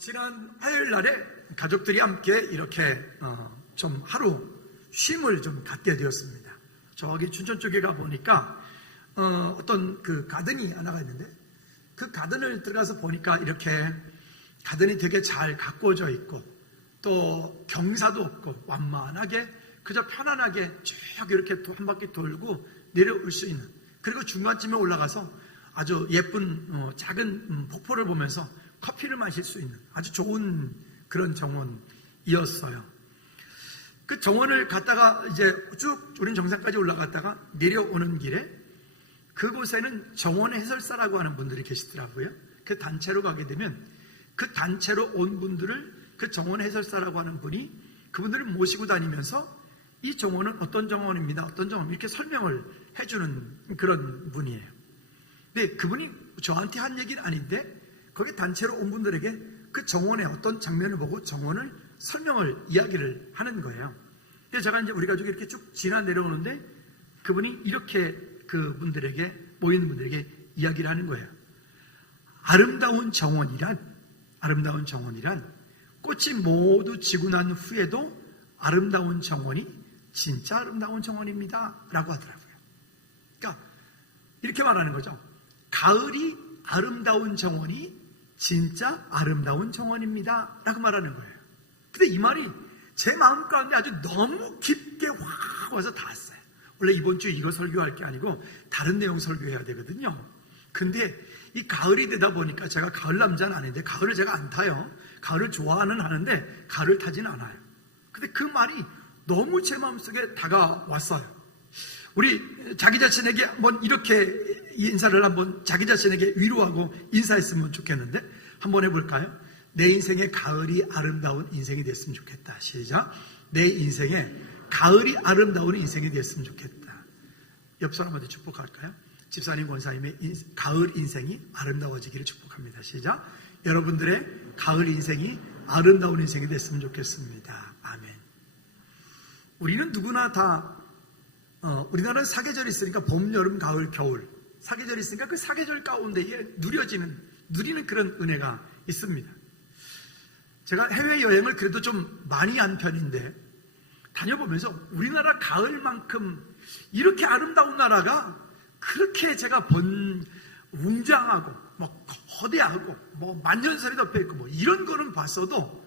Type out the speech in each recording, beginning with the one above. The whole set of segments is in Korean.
지난 화요일 날에 가족들이 함께 이렇게 좀 하루 쉼을 좀 갖게 되었습니다. 저기 춘천 쪽에 가보니까 어떤 그 가든이 하나가 있는데, 그 가든을 들어가서 보니까 이렇게 가든이 되게 잘 가꾸어져 있고 또 경사도 없고 완만하게 그저 편안하게 쭉 이렇게 한 바퀴 돌고 내려올 수 있는, 그리고 중간쯤에 올라가서 아주 예쁜 작은 폭포를 보면서 커피를 마실 수 있는 아주 좋은 그런 정원이었어요. 그 정원을 갔다가 이제 쭉 우린 정상까지 올라갔다가 내려오는 길에 그곳에는 정원 해설사라고 하는 분들이 계시더라고요. 그 단체로 가게 되면 그 단체로 온 분들을 그 정원 해설사라고 하는 분이 그분들을 모시고 다니면서 이 정원은 어떤 정원입니다, 어떤 정원, 이렇게 설명을 해주는 그런 분이에요. 근데 그분이 저한테 한 얘기는 아닌데 거기 단체로 온 분들에게 그 정원의 어떤 장면을 보고 정원을 설명을 이야기를 하는 거예요. 그래서 제가 이제 우리 가족이 이렇게 쭉 지나 내려오는데 그분이 이렇게 그 분들에게, 모이는 분들에게 이야기를 하는 거예요. 아름다운 정원이란 꽃이 모두 지고 난 후에도 아름다운 정원이 진짜 아름다운 정원입니다 라고 하더라고요. 그러니까 이렇게 말하는 거죠. 가을이 아름다운 정원이 진짜 아름다운 정원입니다 라고 말하는 거예요. 근데 이 말이 제 마음 가운데 아주 너무 깊게 확 와서 닿았어요. 원래 이번 주에 이거 설교할 게 아니고 다른 내용 설교해야 되거든요. 근데 이 가을이 되다 보니까, 제가 가을 남자는 아닌데 가을을 제가 안 타요. 가을을 좋아하는 하는데 가을을 타진 않아요. 근데 그 말이 너무 제 마음속에 다가왔어요. 우리 자기 자신에게 한번 이렇게 인사를 한번 자기 자신에게 위로하고 인사했으면 좋겠는데 한번 해볼까요? 내 인생의 가을이 아름다운 인생이 됐으면 좋겠다. 시작. 내 인생에 가을이 아름다운 인생이 됐으면 좋겠다. 옆 사람한테 축복할까요? 집사님, 권사님의 가을 인생이 아름다워지기를 축복합니다. 시작. 여러분들의 가을 인생이 아름다운 인생이 됐으면 좋겠습니다. 아멘. 우리는 누구나 다 우리나라는 사계절이 있으니까 봄, 여름, 가을, 겨울 사계절이 있으니까 그 사계절 가운데에 누리는 그런 은혜가 있습니다. 제가 해외여행을 그래도 좀 많이 한 편인데 다녀보면서 우리나라 가을만큼 이렇게 아름다운 나라가 그렇게 제가 본 웅장하고 뭐 거대하고 뭐 만년설이 덮여있고 뭐 이런 거는 봤어도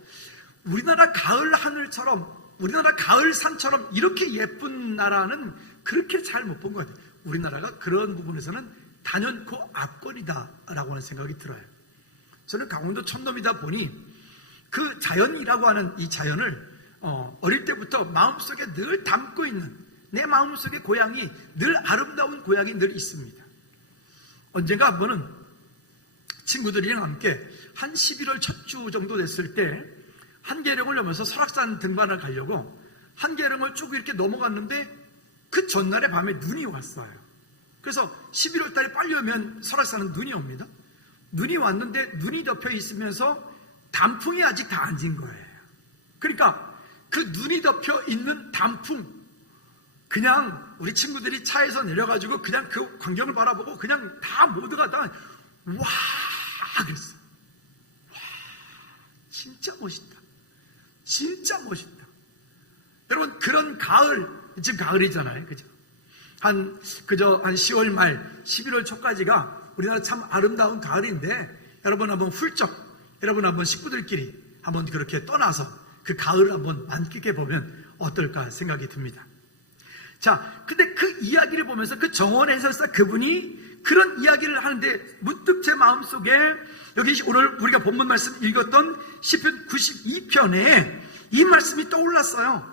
우리나라 가을 하늘처럼, 우리나라 가을 산처럼 이렇게 예쁜 나라는 그렇게 잘 못 본 것 같아요. 우리나라가 그런 부분에서는 단연코 압권이다라고 하는 생각이 들어요. 저는 강원도 촌놈이다 보니 그 자연이라고 하는 이 자연을 어릴 때부터 마음속에 늘 담고 있는, 내 마음속에 고향이 늘 아름다운 고향이 늘 있습니다. 언젠가 한 번은 친구들이랑 함께 한 11월 첫 주 정도 됐을 때 한계령을 넘어서 설악산 등반을 가려고 한계령을 쭉 이렇게 넘어갔는데 그 전날에 밤에 눈이 왔어요. 그래서 11월 달에 빨리 오면 설악산은 눈이 옵니다. 눈이 왔는데 눈이 덮여 있으면서 단풍이 아직 다 안 진 거예요. 그러니까 그 눈이 덮여 있는 단풍, 그냥 우리 친구들이 차에서 내려가지고 그냥 그 광경을 바라보고 그냥 다 모두가 다 와 그랬어요. 와, 진짜 멋있다. 진짜 멋있다. 여러분, 그런 가을, 지금 가을이잖아요. 그죠? 한 10월 말, 11월 초까지가 우리나라 참 아름다운 가을인데 여러분 한번 여러분 한번 식구들끼리 한번 그렇게 떠나서 그 가을을 한번 만끽해 보면 어떨까 생각이 듭니다. 자, 근데 그 이야기를 보면서 그 정원 해설사 그분이 그런 이야기를 하는데 문득 제 마음속에 여기 오늘 우리가 본문 말씀 읽었던 시편 92편에 이 말씀이 떠올랐어요.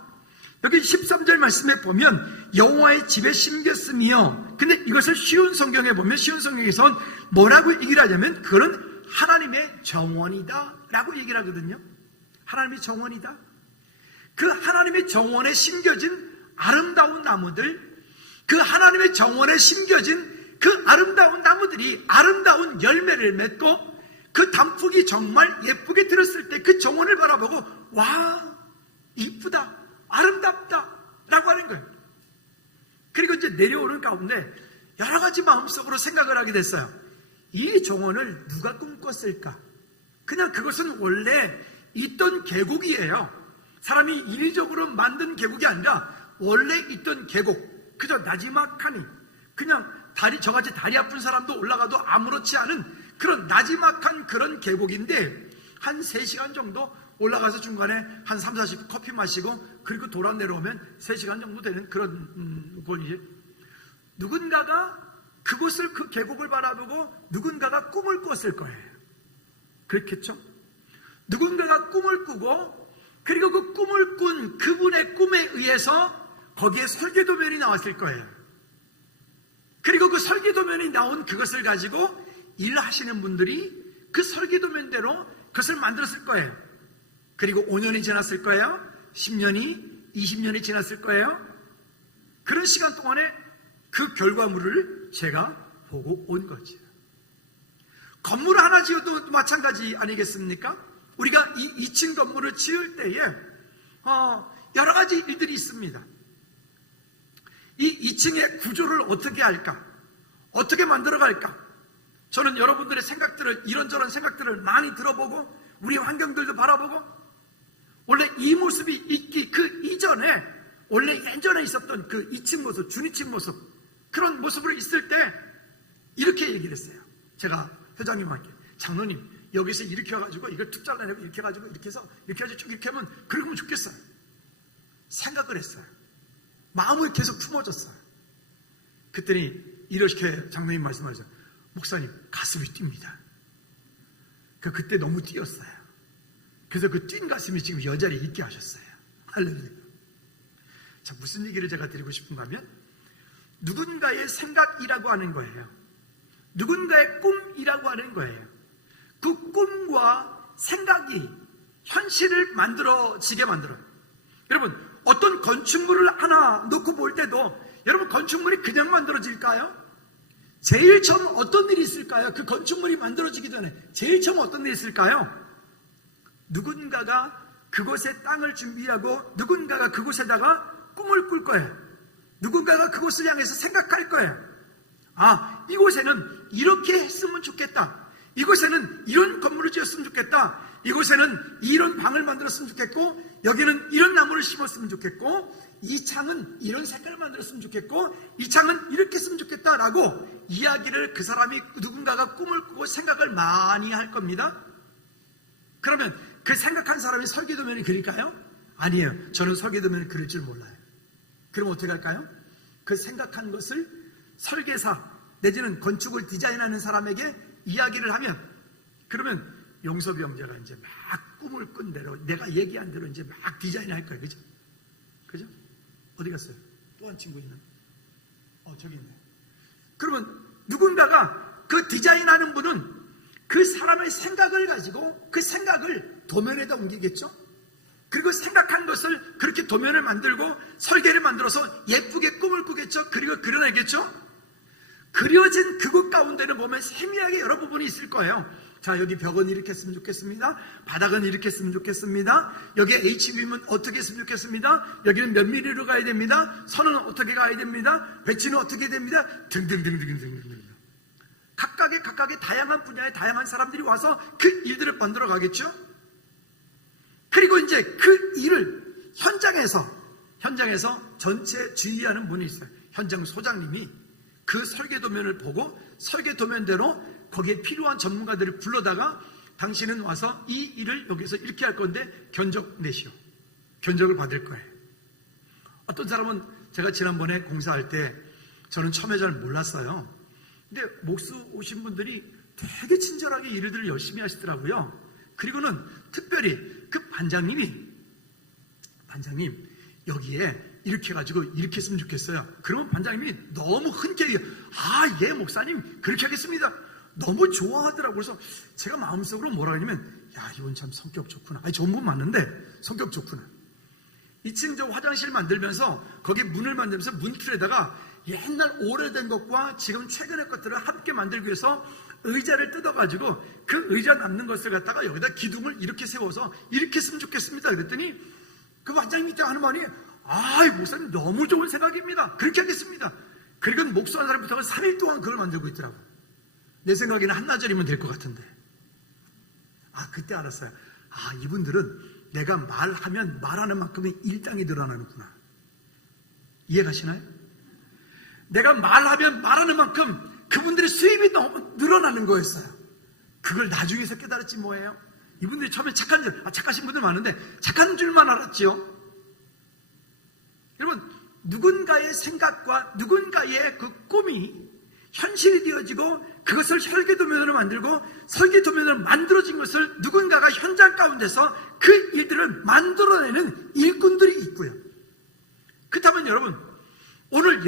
여기 13절 말씀에 보면 여호와의 집에 심겼으며, 근데 이것을 쉬운 성경에 보면 쉬운 성경에선 뭐라고 얘기를 하냐면 그건 하나님의 정원이다 라고 얘기를 하거든요. 하나님의 정원이다. 그 하나님의 정원에 심겨진 아름다운 나무들, 그 하나님의 정원에 심겨진 그 아름다운 나무들이 아름다운 열매를 맺고 그 단풍이 정말 예쁘게 들었을 때 그 정원을 바라보고 와, 이쁘다, 아름답다 라고 하는 거예요. 그리고 이제 내려오는 가운데 여러 가지 마음속으로 생각을 하게 됐어요. 이 정원을 누가 꿈꿨을까? 그냥 그것은 원래 있던 계곡이에요. 사람이 인위적으로 만든 계곡이 아니라 원래 있던 계곡, 그저 나지막하니 그냥 저같이 다리 아픈 사람도 올라가도 아무렇지 않은 그런 나지막한 그런 계곡인데 한 3시간 정도 올라가서 중간에 한 3, 40분 커피 마시고 그리고 돌아 내려오면 3시간 정도 되는 그런 곳이에요. 누군가가 그곳을, 그 계곡을 바라보고 누군가가 꿈을 꿨을 거예요. 그렇겠죠? 누군가가 꿈을 꾸고 그리고 그 꿈을 꾼 그분의 꿈에 의해서 거기에 설계도면이 나왔을 거예요. 그리고 그 설계도면이 나온 그것을 가지고 일하시는 분들이 그 설계도면대로 그것을 만들었을 거예요. 그리고 5년이 지났을 거예요. 10년이, 20년이 지났을 거예요. 그런 시간 동안에 그 결과물을 제가 보고 온 거죠. 건물 하나 지어도 마찬가지 아니겠습니까? 우리가 이 2층 건물을 지을 때에 여러 가지 일들이 있습니다. 이 2층의 구조를 어떻게 할까? 어떻게 만들어갈까? 저는 여러분들의 생각들을, 이런저런 생각들을 많이 들어보고 우리 환경들도 바라보고 원래 이 모습이 있기 그 이전에 원래 예전에 있었던 그 2층 모습, 준2층 모습 그런 모습으로 있을 때 이렇게 얘기를 했어요. 제가 회장님한테 장로님 여기서 이렇게 해가지고 이걸 툭 잘라내고 이렇게 해가지고 이렇게 해서 이렇게 해가지고 쭉 이렇게 하면 그러면 좋겠어요. 생각을 했어요. 마음을 계속 품어줬어요. 그랬더니 이렇게 장로님 말씀하셨어요. 목사님 가슴이 뜁니다. 그때 너무 뛰었어요. 그래서 그 뛴 가슴이 지금 여자리에 있게 하셨어요. 할렐루야. 자, 무슨 얘기를 제가 드리고 싶은가 하면 누군가의 생각이라고 하는 거예요. 누군가의 꿈이라고 하는 거예요. 그 꿈과 생각이 현실을 만들어지게 만들어요. 여러분 어떤 건축물을 하나 놓고 볼 때도 여러분 건축물이 그냥 만들어질까요? 제일 처음 어떤 일이 있을까요? 그 건축물이 만들어지기 전에 제일 처음 어떤 일이 있을까요? 누군가가 그곳에 땅을 준비하고 누군가가 그곳에다가 꿈을 꿀 거예요. 누군가가 그곳을 향해서 생각할 거예요. 아, 이곳에는 이렇게 했으면 좋겠다. 이곳에는 이런 건물을 지었으면 좋겠다. 이곳에는 이런 방을 만들었으면 좋겠고 여기는 이런 나무를 심었으면 좋겠고 이 창은 이런 색깔을 만들었으면 좋겠고 이 창은 이렇게 했으면 좋겠다라고 이야기를 그 사람이 누군가가 꿈을 꾸고 생각을 많이 할 겁니다. 그러면 그 생각한 사람이 설계도면을 그릴까요? 아니에요. 저는 설계도면을 그릴 줄 몰라요. 그럼 어떻게 할까요? 그 생각한 것을 설계사 내지는 건축을 디자인하는 사람에게 이야기를 하면 그러면 용섭이 형제가 이제 막 꿈을 꾼 대로 내가 얘기한 대로 이제 막 디자인할 거예요. 그죠? 그죠? 어디 갔어요? 또 한 친구 있나? 저기 있네. 그러면 누군가가 그 디자인하는 분은 그 사람의 생각을 가지고 그 생각을 도면에다 옮기겠죠? 그리고 생각한 것을 그렇게 도면을 만들고 설계를 만들어서 예쁘게 꿈을 꾸겠죠? 그리고 그려내겠죠? 그려진 그곳 가운데는 보면 세미하게 여러 부분이 있을 거예요. 자, 여기 벽은 이렇게 했으면 좋겠습니다. 바닥은 이렇게 했으면 좋겠습니다. 여기에 HBM은 어떻게 했으면 좋겠습니다. 여기는 몇 미리로 가야 됩니다. 선은 어떻게 가야 됩니다. 배치는 어떻게 됩니다. 등등등등등등등. 각각의 다양한 분야의 다양한 사람들이 와서 그 일들을 만들어 가겠죠. 그리고 이제 그 일을 현장에서 전체 주의하는 분이 있어요. 현장 소장님이 그 설계도면을 보고 설계도면대로 거기에 필요한 전문가들을 불러다가 당신은 와서 이 일을 여기서 이렇게 할 건데 견적 내시오. 견적을 받을 거예요. 어떤 사람은 제가 지난번에 공사할 때 저는 처음에 잘 몰랐어요. 근데 목수 오신 분들이 되게 친절하게 일들을 열심히 하시더라고요. 그리고는 특별히 그 반장님 여기에 이렇게 해가지고 이렇게 했으면 좋겠어요. 그러면 반장님이 너무 흔쾌히 예 목사님 그렇게 하겠습니다. 너무 좋아하더라고요. 그래서 제가 마음속으로 뭐라 하냐면 이분 참 성격 좋구나. 좋은 분 맞는데 성격 좋구나. 2층 저 화장실 만들면서 거기 문을 만들면서 문틀에다가 옛날 오래된 것과 지금 최근의 것들을 함께 만들기 위해서 의자를 뜯어가지고 그 의자 남는 것을 갖다가 여기다 기둥을 이렇게 세워서 이렇게 했으면 좋겠습니다. 그랬더니 그 반장님이 하는 말이 목사님 너무 좋은 생각입니다. 그렇게 하겠습니다. 그리고 목수한 사람부터가 3일 동안 그걸 만들고 있더라고요. 내 생각에는 한나절이면 될 것 같은데 그때 알았어요. 이분들은 내가 말하면 말하는 만큼의 일당이 늘어나는구나. 이해가시나요? 내가 말하면 말하는 만큼 그분들의 수입이 너무 늘어나는 거였어요. 그걸 나중에서 깨달았지 뭐예요. 이분들이 처음에 착하신 분들 많은데 착한 줄만 알았지요. 여러분, 누군가의 생각과 누군가의 그 꿈이 현실이 되어지고 그것을 설계도면으로 만들고 설계도면으로 만들어진 것을 누군가가 현장 가운데서 그 일들을 만들어내는 일꾼들이 있고요. 그렇다면 여러분, 오늘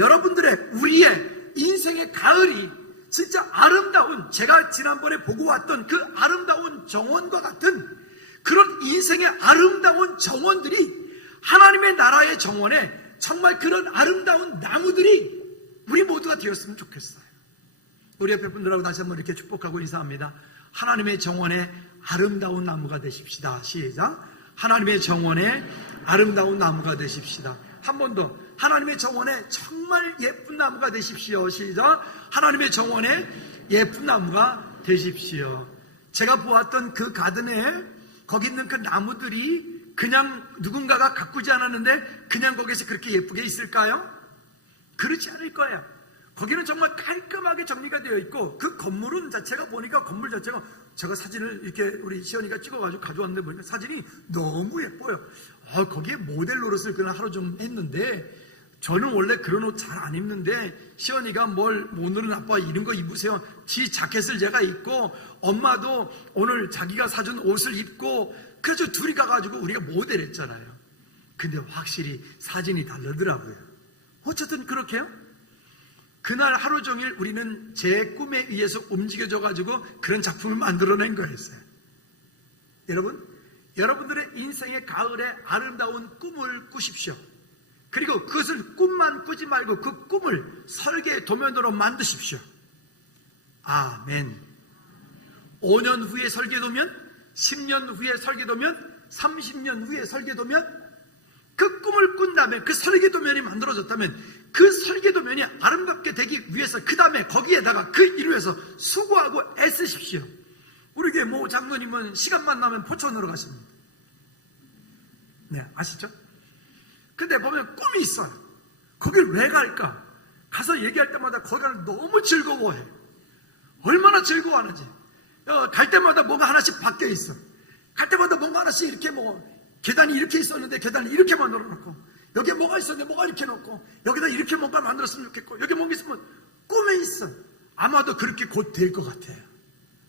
우리의 인생의 가을이 진짜 아름다운, 제가 지난번에 보고 왔던 그 아름다운 정원과 같은 그런 인생의 아름다운 정원들이 하나님의 나라의 정원에 정말 그런 아름다운 나무들이 우리 모두가 되었으면 좋겠어요. 우리 옆에 분들하고 다시 한번 이렇게 축복하고 인사합니다. 하나님의 정원에 아름다운 나무가 되십시다. 시작. 하나님의 정원에 아름다운 나무가 되십시다. 한 번 더. 하나님의 정원에 정말 예쁜 나무가 되십시오. 시작. 하나님의 정원에 예쁜 나무가 되십시오. 제가 보았던 그 가든에 거기 있는 그 나무들이 그냥 누군가가 가꾸지 않았는데 그냥 거기서 그렇게 예쁘게 있을까요? 그렇지 않을 거예요. 거기는 정말 깔끔하게 정리가 되어 있고 그 건물은 자체가 보니까 건물 자체가 제가 사진을 이렇게 우리 시연이가 찍어가지고 가져왔는데 보니까 사진이 너무 예뻐요. 거기에 모델 노릇을 그날 하루 좀 했는데 저는 원래 그런 옷 잘 안 입는데 시연이가 오늘은 아빠 이런 거 입으세요. 지 자켓을 제가 입고 엄마도 오늘 자기가 사준 옷을 입고 그래서 둘이 가가지고 우리가 모델 했잖아요. 근데 확실히 사진이 다르더라고요. 어쨌든 그렇게요. 그날 하루 종일 우리는 제 꿈에 의해서 움직여져가지고 그런 작품을 만들어낸 거였어요. 여러분, 여러분들의 인생의 가을에 아름다운 꿈을 꾸십시오. 그리고 그것을 꿈만 꾸지 말고 그 꿈을 설계 도면으로 만드십시오. 아멘. 5년 후에 설계도면, 10년 후에 설계도면, 30년 후에 설계도면, 그 꿈을 꾼 다음에 그 설계도면이 만들어졌다면 그 설계도면이 아름답게 되기 위해서 그 다음에 거기에다가 그 일을 위해서 수고하고 애쓰십시오. 우리 교회 모 장로님은 시간만 나면 포천으로 가십니다. 네, 아시죠? 근데 보면 꿈이 있어요. 거길 왜 갈까? 가서 얘기할 때마다 거기 가는 너무 즐거워해. 얼마나 즐거워하는지. 갈 때마다 뭔가 하나씩 바뀌어 있어. 갈 때마다 뭔가 하나씩 이렇게 계단이 이렇게 있었는데 계단을 이렇게 만들어 놓고, 여기에 뭐가 있었는데 뭐가 이렇게 놓고, 여기다 이렇게 뭔가 만들었으면 좋겠고, 여기 뭔가 있으면 꿈에 있어. 아마도 그렇게 곧 될 것 같아요.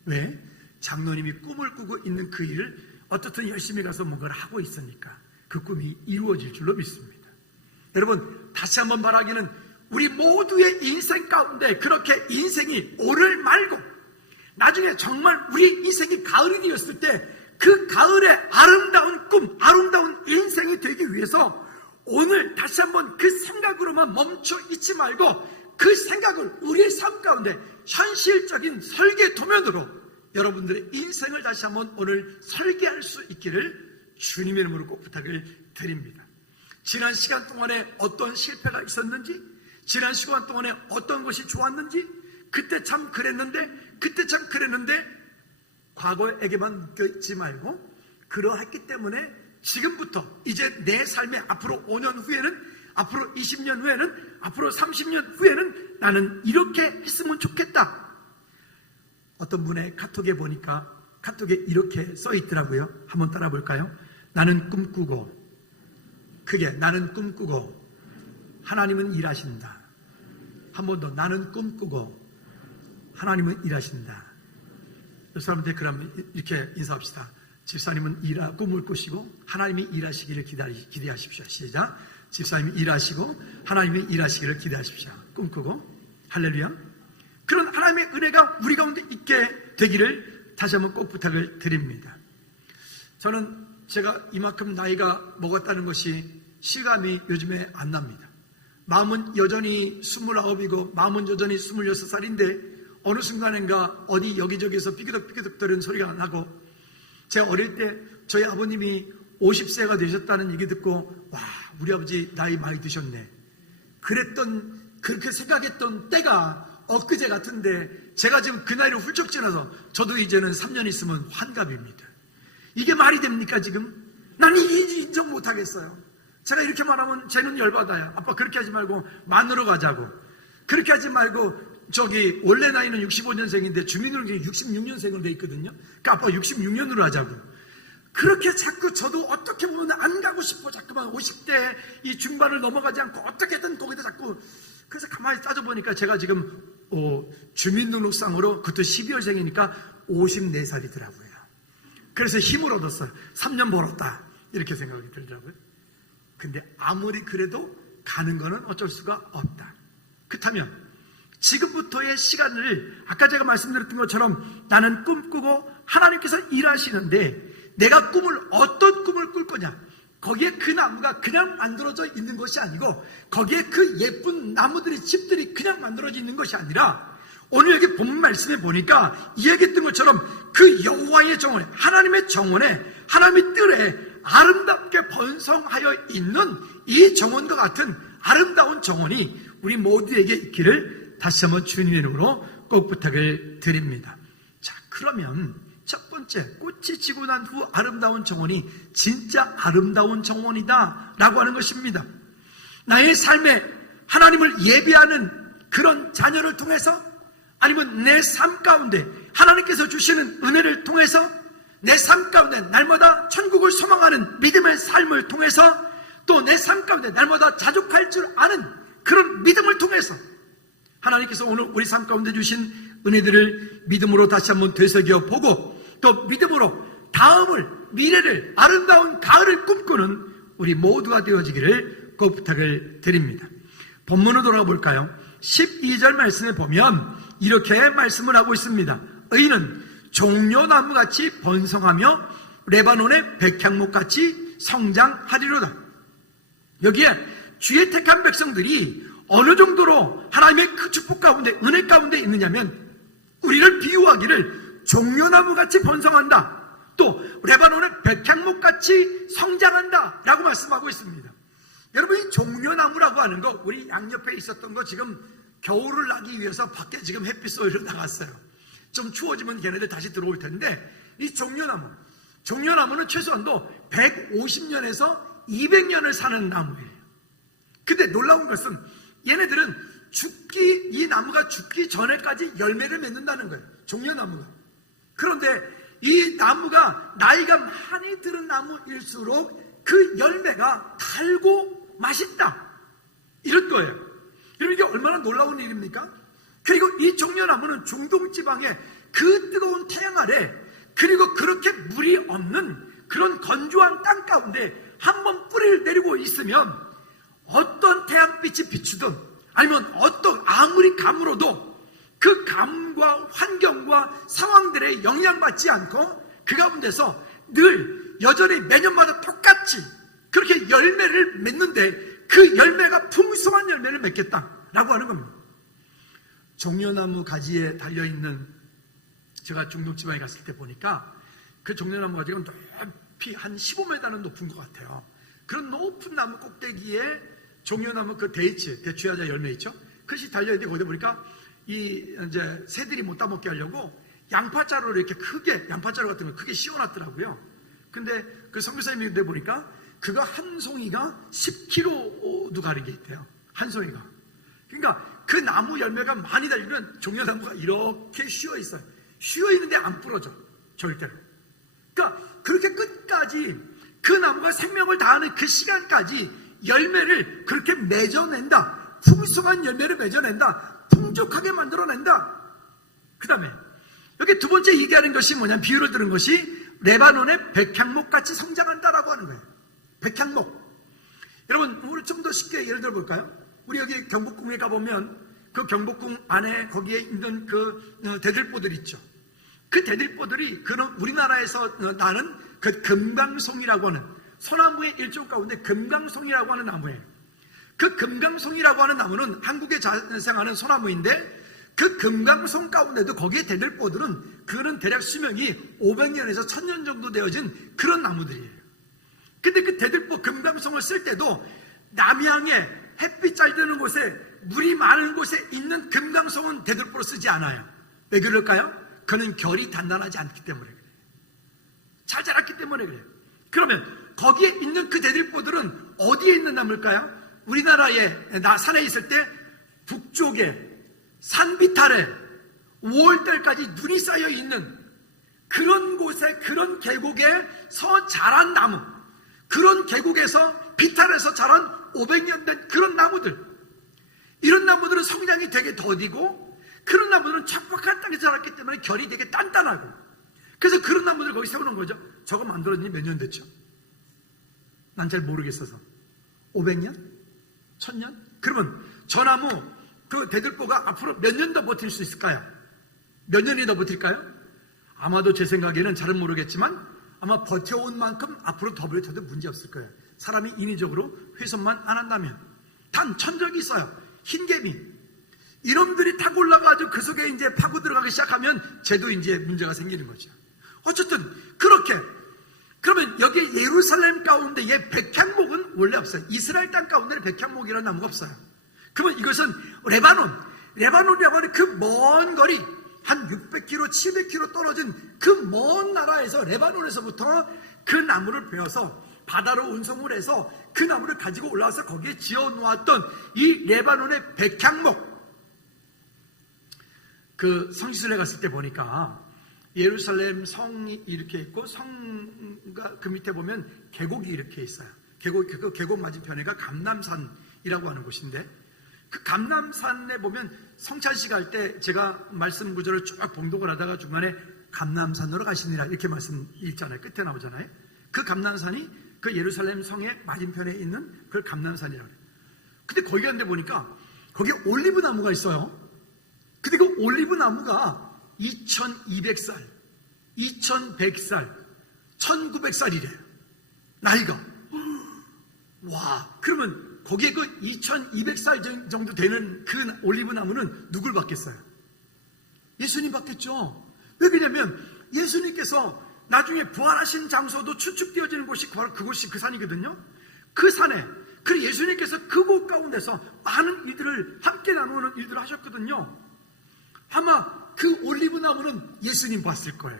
왜? 장로님이 꿈을 꾸고 있는 그 일을 어떻든 열심히 가서 뭔가를 하고 있으니까 그 꿈이 이루어질 줄로 믿습니다. 여러분, 다시 한번 말하기는 우리 모두의 인생 가운데 그렇게 인생이 오늘 말고 나중에 정말 우리 인생이 가을이 되었을 때 그 가을의 아름다운 꿈, 아름다운 인생이 되기 위해서 오늘 다시 한번 그 생각으로만 멈춰 있지 말고 그 생각을 우리의 삶 가운데 현실적인 설계 도면으로 여러분들의 인생을 다시 한번 오늘 설계할 수 있기를 주님의 이름으로 꼭 부탁을 드립니다. 지난 시간 동안에 어떤 실패가 있었는지, 지난 시간 동안에 어떤 것이 좋았는지, 그때 참 그랬는데 과거에게만 묶여있지 말고 그러했기 때문에 지금부터 이제 내 삶의 앞으로 5년 후에는, 앞으로 20년 후에는, 앞으로 30년 후에는 나는 이렇게 했으면 좋겠다. 어떤 분의 카톡에 보니까 카톡에 이렇게 써 있더라고요. 한번 따라 볼까요? 나는 꿈꾸고, 크게 나는 꿈꾸고 하나님은 일하신다. 한 번 더, 나는 꿈꾸고 하나님은 일하신다. 그 사람한테 그러면 이렇게 인사합시다. 집사님은 꿈을 꾸시고 하나님이 일하시기를 기대하십시오. 시작. 집사님이 일하시고 하나님이 일하시기를 기대하십시오. 꿈꾸고. 할렐루야. 그런 하나님의 은혜가 우리 가운데 있게 되기를 다시 한번 꼭 부탁을 드립니다. 저는 제가 이만큼 나이가 먹었다는 것이 실감이 요즘에 안 납니다. 마음은 여전히 29이고 마음은 여전히 26살인데 어느 순간인가 어디 여기저기서 삐그덕삐그덕거리는 소리가 나고, 제가 어릴 때 저희 아버님이 50세가 되셨다는 얘기 듣고 와, 우리 아버지 나이 많이 드셨네, 그렇게 생각했던 때가 엊그제 같은데 제가 지금 그 나이를 훌쩍 지나서 저도 이제는 3년 있으면 환갑입니다. 이게 말이 됩니까 지금? 나는 인정 못하겠어요. 제가 이렇게 말하면 쟤는 열받아요. 아빠 그렇게 하지 말고 만으로 가자고. 그렇게 하지 말고 원래 나이는 65년생인데 주민등록이 66년생으로 돼 있거든요. 그러니까 아빠 66년으로 하자고. 그렇게 자꾸 저도 어떻게 보면 안 가고 싶어. 자꾸만 50대 이 중반을 넘어가지 않고 어떻게든 거기다 자꾸. 그래서 가만히 따져보니까 제가 지금 주민등록상으로 그것도 12월생이니까 54살이더라고요. 그래서 힘을 얻었어요. 3년 벌었다 이렇게 생각이 들더라고요. 근데 아무리 그래도 가는 거는 어쩔 수가 없다. 그렇다면 지금부터의 시간을 아까 제가 말씀드렸던 것처럼 나는 꿈꾸고 하나님께서 일하시는데 내가 어떤 꿈을 꿀 거냐. 거기에 그 나무가 그냥 만들어져 있는 것이 아니고 거기에 그 예쁜 나무들이 집들이 그냥 만들어져 있는 것이 아니라 오늘 여기 본문 말씀에 보니까 이야기했던 것처럼 그 여호와의 정원에 하나님의 정원에 하나님의 뜰에 아름답게 번성하여 있는 이 정원과 같은 아름다운 정원이 우리 모두에게 있기를 다시 한번 주님의 이름으로 꼭 부탁을 드립니다. 자, 그러면 첫 번째, 꽃이 지고 난 후 아름다운 정원이 진짜 아름다운 정원이다 라고 하는 것입니다. 나의 삶에 하나님을 예배하는 그런 자녀를 통해서 아니면 내 삶 가운데 하나님께서 주시는 은혜를 통해서 내 삶 가운데 날마다 천국을 소망하는 믿음의 삶을 통해서 또 내 삶 가운데 날마다 자족할 줄 아는 그런 믿음을 통해서 하나님께서 오늘 우리 삶 가운데 주신 은혜들을 믿음으로 다시 한번 되새겨 보고 또 믿음으로 다음을 미래를 아름다운 가을을 꿈꾸는 우리 모두가 되어지기를 꼭 부탁을 드립니다. 본문으로 돌아가 볼까요? 12절 말씀에 보면 이렇게 말씀을 하고 있습니다. 의인은 종려나무같이 번성하며 레바논의 백향목같이 성장하리로다. 여기에 주의 택한 백성들이 어느 정도로 하나님의 그 축복 가운데 은혜 가운데 있느냐면 우리를 비유하기를 종려나무같이 번성한다. 또 레바논의 백향목같이 성장한다 라고 말씀하고 있습니다. 여러분 이 종려나무라고 하는 거 우리 양옆에 있었던 거 지금 겨울을 나기 위해서 밖에 지금 햇빛 쏘이러 나갔어요. 좀 추워지면 걔네들 다시 들어올 텐데 이 종려나무는 최소한도 150년에서 200년을 사는 나무예요. 근데 놀라운 것은 얘네들은 이 나무가 죽기 전에까지 열매를 맺는다는 거예요. 종려나무가. 그런데 이 나무가 나이가 많이 들은 나무일수록 그 열매가 달고 맛있다. 이런 거예요. 여러분 이게 얼마나 놀라운 일입니까? 그리고 이 종려나무는 중동 지방의 그 뜨거운 태양 아래 그리고 그렇게 물이 없는 그런 건조한 땅 가운데 한번 뿌리를 내리고 있으면 어떤 태양빛이 비추든 아니면 아무리 감으로도 그 감과 환경과 상황들에 영향받지 않고 그 가운데서 늘 여전히 매년마다 똑같이 그렇게 열매를 맺는데 그 열매가 풍성한 열매를 맺겠다라고 하는 겁니다. 종려나무 가지에 달려있는 제가 중동 지방에 갔을 때 보니까 그 종려나무 가지가 높이 한 15m는 높은 것 같아요. 그런 높은 나무 꼭대기에 종려나무 그 대추야자 열매 있죠? 그것이 달려있는데 거기에 보니까 이제 새들이 못 따먹게 하려고 양파자루를 이렇게 크게 양파자루 같은 걸 크게 씌워놨더라고요. 근데 그 선교사님이 내 보니까 그거 한 송이가 10kg도 가는 게 있대요. 한 송이가. 그러니까 그 나무 열매가 많이 달리면 종려나무가 이렇게 쉬어 있어요. 쉬어 있는데 안 부러져. 절대로. 그러니까 그렇게 끝까지 그 나무가 생명을 다하는 그 시간까지 열매를 그렇게 맺어낸다. 풍성한 열매를 맺어낸다. 풍족하게 만들어낸다. 그 다음에 여기 두 번째 얘기하는 것이 뭐냐면 비유를 들은 것이 레바논의 백향목같이 성장한다라고 하는 거예요. 백향목. 여러분 우리 좀 더 쉽게 예를 들어 볼까요? 우리 여기 경복궁에 가보면 그 경복궁 안에 거기에 있는 그 대들보들 있죠. 그 대들보들이 그런 우리나라에서 나는 그 금강송이라고 하는 소나무의 일종 가운데 금강송이라고 하는 나무예요. 그 금강송이라고 하는 나무는 한국에 자생하는 소나무인데 그 금강송 가운데도 거기에 대들보들은 그거는 대략 수명이 500년에서 1000년 정도 되어진 그런 나무들이에요. 근데 그 대들보 금강송을 쓸 때도 남향에 햇빛 잘 드는 곳에 물이 많은 곳에 있는 금강송은 대들보로 쓰지 않아요. 왜 그럴까요? 그는 결이 단단하지 않기 때문에 그래요. 잘 자랐기 때문에 그래요. 그러면 거기에 있는 그 대들보들은 어디에 있는 나무일까요? 우리나라에 산에 있을 때 북쪽에 산비탈에 5월달까지 눈이 쌓여 있는 그런 곳에, 그런 계곡에서 자란 나무, 그런 계곡에서 비탈에서 자란 500년 된 그런 나무들, 이런 나무들은 성장이 되게 더디고 그런 나무들은 척박한 땅에서 자랐기 때문에 결이 되게 단단하고, 그래서 그런 나무들 거기 세우는 거죠. 저거 만들어진 지 몇 년 됐죠? 난 잘 모르겠어서 500년? 1000년? 그러면 저 나무 그 대들보가 앞으로 몇 년 더 버틸 수 있을까요? 몇 년이 더 버틸까요? 아마도 제 생각에는 잘은 모르겠지만 아마 버텨온 만큼 앞으로 더 버텨도 문제 없을 거예요. 사람이 인위적으로 훼손만 안 한다면. 단 천적이 있어요. 흰개미. 이놈들이 타고 올라가가지고 그 속에 이제 파고 들어가기 시작하면 쟤도 이제 문제가 생기는 거죠. 어쨌든 그렇게, 그러면 여기 예루살렘 가운데에 백향목은 원래 없어요. 이스라엘 땅 가운데는 백향목이라는 나무가 없어요. 그러면 이것은 레바논이라고 하는 그 먼 거리, 한 600km, 700km 떨어진 그 먼 나라에서, 레바논에서부터 그 나무를 베어서 바다로 운송을 해서 그 나무를 가지고 올라와서 거기에 지어 놓았던 이 레바논의 백향목. 그 성시설에 갔을 때 보니까 예루살렘 성이 이렇게 있고 성과 그 밑에 보면 계곡이 이렇게 있어요. 그 계곡 맞은편에가 감람산이라고 하는 곳인데, 그 감람산에 보면 성찬식 할 때 제가 말씀 구절을 쭉 봉독을 하다가 중간에 감람산으로 가시니라 이렇게 말씀 읽잖아요. 끝에 나오잖아요. 그 감람산이 그 예루살렘 성의 맞은편에 있는 그 감람산이라고 해요. 근데 거기 갔는데 보니까 거기에 올리브 나무가 있어요. 근데 그 올리브 나무가 2200살, 2100살, 1900살이래요. 나이가. 와, 그러면 거기에 그 2200살 정도 되는 그 올리브 나무는 누굴 받겠어요? 예수님 받겠죠. 왜 그러냐면 예수님께서 나중에 부활하신 장소도 추측되어지는 곳이 바로 그곳이 그 산이거든요. 그 산에, 그리고 예수님께서 그곳 가운데서 많은 일들을 함께 나누는 일들을 하셨거든요. 아마 그 올리브 나무는 예수님 봤을 거예요.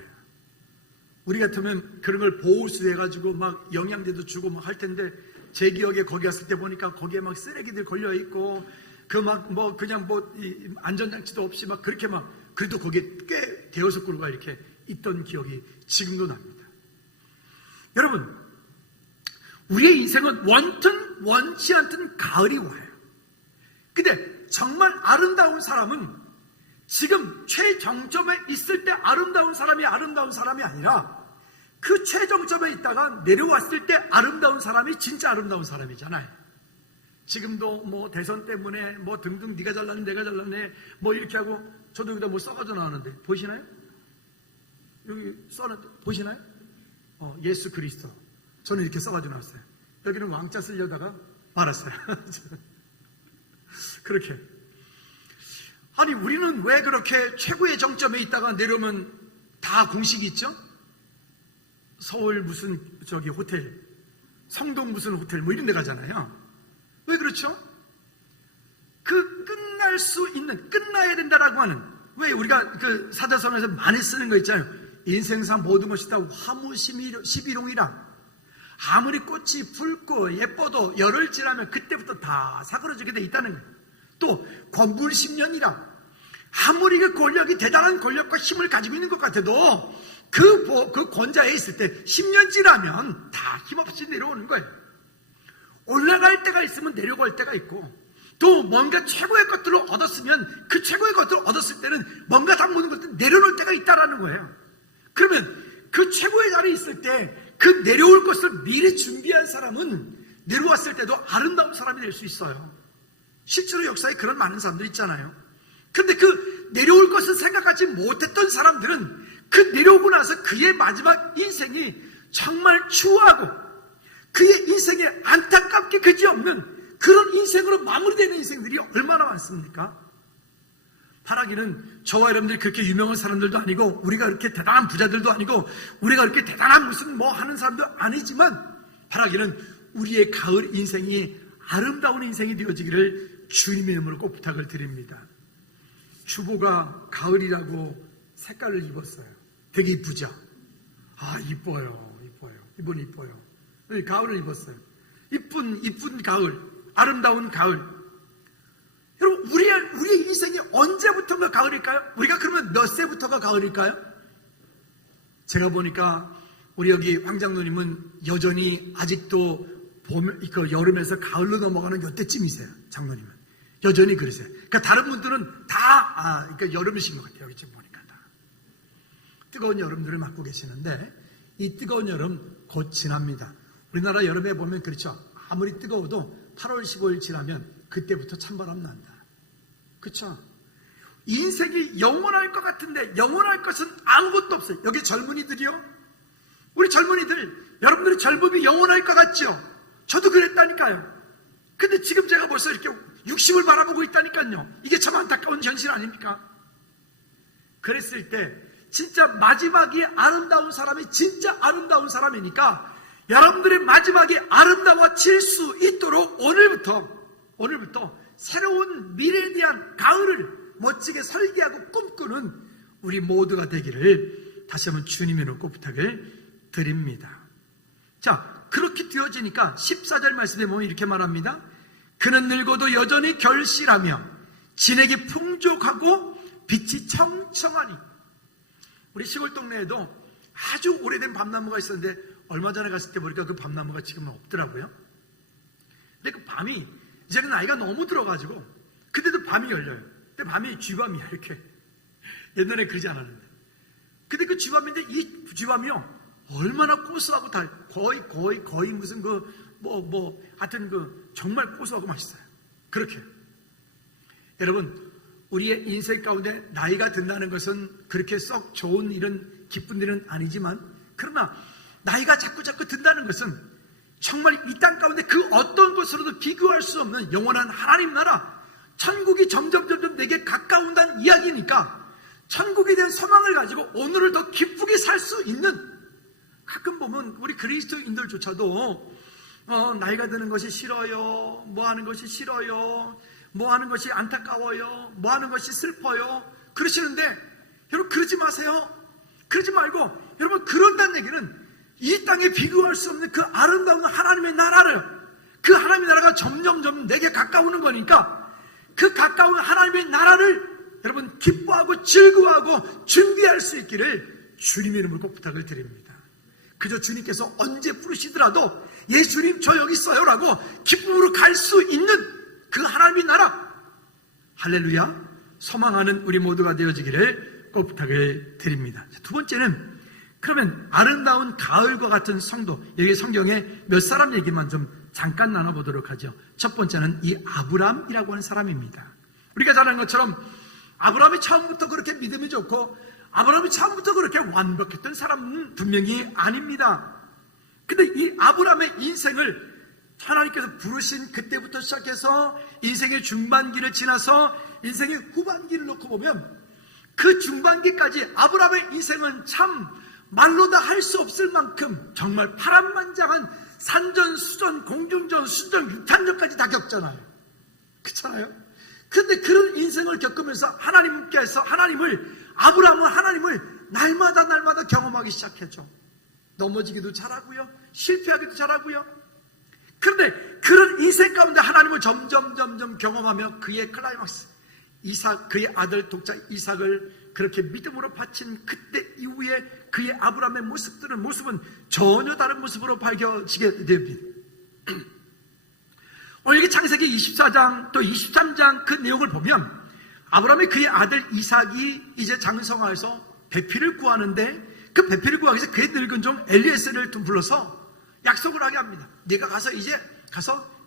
우리 같으면 그런 걸 보호수 해가지고 막 영양제도 주고 막 할 텐데, 제 기억에 거기 갔을 때 보니까 거기에 막 쓰레기들 걸려있고, 그 막 뭐 그냥 뭐 안전장치도 없이 막 그렇게 막, 그래도 거기에 꽤 대여섯 그루가 이렇게 있던 기억이 지금도 납니다. 여러분, 우리의 인생은 원튼 원치 않든 가을이 와요. 근데 정말 아름다운 사람은 지금 최정점에 있을 때 아름다운 사람이 아니라 그 최정점에 있다가 내려왔을 때 아름다운 사람이 진짜 아름다운 사람이잖아요. 지금도 뭐 대선 때문에 뭐 등등 네가 잘났네 내가 잘났네 뭐 이렇게 하고, 저도 여기다 뭐 써가지고 나왔는데 보이시나요? 여기 써놨는데 보이시나요? 예수 그리스도. 저는 이렇게 써가지고 나왔어요. 여기는 왕자 쓰려다가 말았어요. 그렇게. 아니, 우리는 왜 그렇게 최고의 정점에 있다가 내려오면 다 공식이 있죠? 서울 무슨 저기 호텔, 성동 무슨 호텔 뭐 이런 데 가잖아요. 왜 그렇죠? 그 끝날 수 있는, 끝나야 된다라고 하는, 왜 우리가 그 사자성어에서 많이 쓰는 거 있잖아요. 인생사 모든 것이 다 화무시비롱이라. 아무리 꽃이 붉고 예뻐도 열흘 지나면 그때부터 다 사그러지게 돼 있다는 거예요. 또 권불십년이라. 아무리 그 권력이 대단한 권력과 힘을 가지고 있는 것 같아도 그 권자에 있을 때 10년 지나면 다 힘없이 내려오는 거예요. 올라갈 때가 있으면 내려갈 때가 있고, 또 뭔가 최고의 것들을 얻었으면 그 최고의 것들을 얻었을 때는 뭔가 다 모든 것들 내려놓을 때가 있다라는 거예요. 그러면 그 최고의 자리에 있을 때 그 내려올 것을 미리 준비한 사람은 내려왔을 때도 아름다운 사람이 될 수 있어요. 실제로 역사에 그런 많은 사람들 있잖아요. 근데 그 내려올 것을 생각하지 못했던 사람들은 그 내려오고 나서 그의 마지막 인생이 정말 추하고 그의 인생에 안타깝게 그지없는 그런 인생으로 마무리되는 인생들이 얼마나 많습니까? 바라기는 저와 여러분들이 그렇게 유명한 사람들도 아니고, 우리가 그렇게 대단한 부자들도 아니고, 우리가 그렇게 대단한 무슨 뭐 하는 사람도 아니지만, 바라기는 우리의 가을 인생이 아름다운 인생이 되어지기를 주님의 이름으로 꼭 부탁을 드립니다. 주보가 가을이라고 색깔을 입었어요. 되게 이쁘죠? 아, 이뻐요. 이분 이뻐요. 가을을 입었어요. 이쁜 가을, 아름다운 가을. 여러분, 우리의 인생이 언제부터가 가을일까요? 우리가 그러면 몇 세부터가 가을일까요? 제가 보니까 우리 여기 황장로님은 여전히 아직도 여름에서 가을로 넘어가는 요때쯤이세요. 장로님은 여전히 그러세요. 그러니까 다른 분들은 다 그러니까 여름이신 것 같아요. 지금 보니까 다 뜨거운 여름들을 맞고 계시는데, 이 뜨거운 여름 곧 지납니다. 우리나라 여름에 보면 그렇죠. 아무리 뜨거워도 8월 15일 지나면 그때부터 찬바람 난다. 그렇죠? 인생이 영원할 것 같은데 영원할 것은 아무것도 없어요. 여기 젊은이들이요, 우리 젊은이들, 여러분들이 젊음이 영원할 것 같죠? 저도 그랬다니까요. 근데 지금 제가 벌써 이렇게 60을 바라보고 있다니까요. 이게 참 안타까운 현실 아닙니까? 그랬을 때 진짜 마지막이 아름다운 사람이 진짜 아름다운 사람이니까, 여러분들의 마지막이 아름다워질 수 있도록 오늘부터 새로운 미래에 대한 가을을 멋지게 설계하고 꿈꾸는 우리 모두가 되기를 다시 한번 주님의 놓고 부탁을 드립니다. 자, 그렇게 되어지니까 14절 말씀에 보면 이렇게 말합니다. 그는 늙어도 여전히 결실하며 진액이 풍족하고 빛이 청청하니. 우리 시골 동네에도 아주 오래된 밤나무가 있었는데 얼마 전에 갔을 때 보니까 그 밤나무가 지금은 없더라고요. 근데 그 밤이 이제는 나이가 너무 들어가지고 그때도 밤이 열려요. 근데 밤이 쥐밤이야 이렇게. 옛날에 그러지 않았는데. 근데 그 쥐밤인데 이 쥐밤이요 얼마나 고소하고 다 거의 무슨 하여튼 정말 고소하고 맛있어요. 그렇게. 여러분, 우리의 인생 가운데 나이가 든다는 것은 그렇게 썩 좋은 이런 기쁜 일은 아니지만, 그러나 나이가 자꾸 든다는 것은 정말 이 땅 가운데 그 어떤 것으로도 비교할 수 없는 영원한 하나님 나라, 천국이 점점 내게 가까운다는 이야기니까, 천국에 대한 소망을 가지고 오늘을 더 기쁘게 살 수 있는, 가끔 보면 우리 그리스도인들조차도 나이가 드는 것이 싫어요, 뭐 하는 것이 싫어요, 뭐 하는 것이 안타까워요, 뭐 하는 것이 슬퍼요, 그러시는데, 여러분 그러지 마세요. 그러지 말고, 여러분 그런다는 얘기는 이 땅에 비교할 수 없는 그 아름다운 하나님의 나라를, 그 하나님의 나라가 점점 내게 가까우는 거니까, 그 가까운 하나님의 나라를 여러분 기뻐하고 즐거워하고 준비할 수 있기를 주님의 이름으로 꼭 부탁을 드립니다. 그저 주님께서 언제 부르시더라도 예수님 저 여기 있어요 라고 기쁨으로 갈 수 있는 그 하나님의 나라, 할렐루야, 소망하는 우리 모두가 되어지기를 꼭 부탁을 드립니다. 두 번째는, 그러면 아름다운 가을과 같은 성도, 여기 성경에 몇 사람 얘기만 좀 잠깐 나눠보도록 하죠. 첫 번째는 이 아브람이라고 하는 사람입니다. 우리가 잘 아는 것처럼 아브람이 처음부터 그렇게 믿음이 좋고 아브람이 처음부터 그렇게 완벽했던 사람은 분명히 아닙니다. 근데 이 아브람의 인생을 하나님께서 부르신 그때부터 시작해서 인생의 중반기를 지나서 인생의 후반기를 놓고 보면, 그 중반기까지 아브람의 인생은 참 말로 다 할 수 없을 만큼 정말 파란만장한 산전, 수전, 공중전, 수전, 육탄전까지 다 겪잖아요. 그렇잖아요? 근데 그런 인생을 겪으면서 아브람은 하나님을 날마다 경험하기 시작했죠. 넘어지기도 잘하고요, 실패하기도 잘하고요. 그런데 그런 인생 가운데 하나님을 점점 경험하며 그의 클라이막스, 그의 아들 독자 이삭을 그렇게 믿음으로 바친 그때 이후에 그의 아브람의 모습은 전혀 다른 모습으로 밝혀지게 됩니다. 오늘 여기 창세기 24장 또 23장 그 내용을 보면, 아브람이 그의 아들 이삭이 이제 장성하여서 배필을 구하는데, 그 배필을 구하기 위해서 그의 늙은 종 엘리에셀을 불러서 약속을 하게 합니다. 네가 가서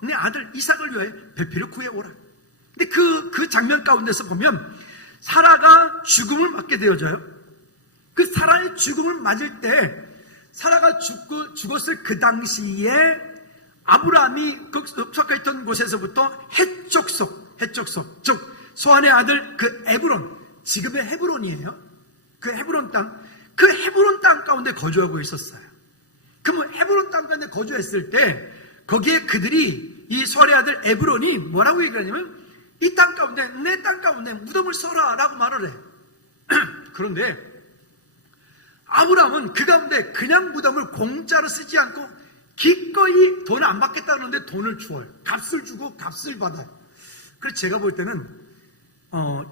내 아들 이삭을 위해 배필을 구해오라. 근데 그 장면 가운데서 보면 사라가 죽음을 맞게 되어져요. 그 사라의 죽음을 맞을 때, 사라가 죽었을 그 당시에 아브람이 속해 있던 곳에서부터 해쪽속, 즉 소한의 아들 그 에브론, 지금의 헤브론이에요. 그 헤브론 땅 가운데 거주하고 있었어요. 그러면 헤브론 땅 가운데 거주했을 때 거기에 그들이, 이 소한의 아들 에브론이 뭐라고 얘기하냐면, 이 땅 가운데, 내 땅 가운데 무덤을 써라 라고 말을 해요. 그런데 아브라함은 그 가운데 그냥 무덤을 공짜로 쓰지 않고 기꺼이 돈을 안 받겠다는데 돈을 주어요. 값을 주고 값을 받아요. 그래서 제가 볼 때는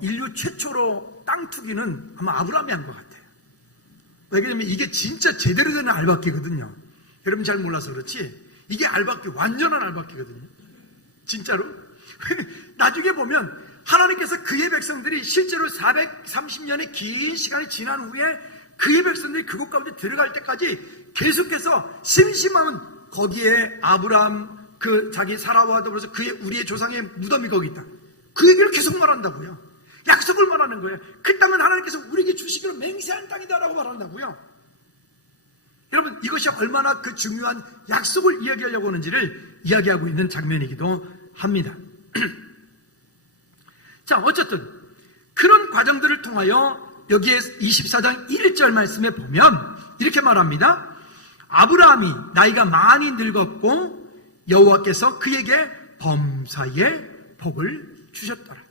인류 최초로 땅 투기는 아마 아브라함이 한 것 같아요. 왜냐면 이게 진짜 제대로 된 알박기거든요. 여러분 잘 몰라서 그렇지 이게 알박기, 완전한 알박기거든요. 진짜로. 나중에 보면 하나님께서 그의 백성들이 실제로 430년의 긴 시간이 지난 후에 그의 백성들이 그곳 가운데 들어갈 때까지 계속해서 심심하면 거기에 아브라함 그 자기 사라와 더불어서 그의 우리의 조상의 무덤이 거기 있다. 그 얘기를 계속 말한다고요. 약속을 말하는 거예요. 그 땅은 하나님께서 우리에게 주시기로 맹세한 땅이다라고 말한다고요. 여러분 이것이 얼마나 그 중요한 약속을 이야기하려고 하는지를 이야기하고 있는 장면이기도 합니다. 자, 어쨌든 그런 과정들을 통하여 여기에 24장 1절 말씀에 보면 이렇게 말합니다. 아브라함이 나이가 많이 늙었고 여호와께서 그에게 범사에 복을 주셨더라.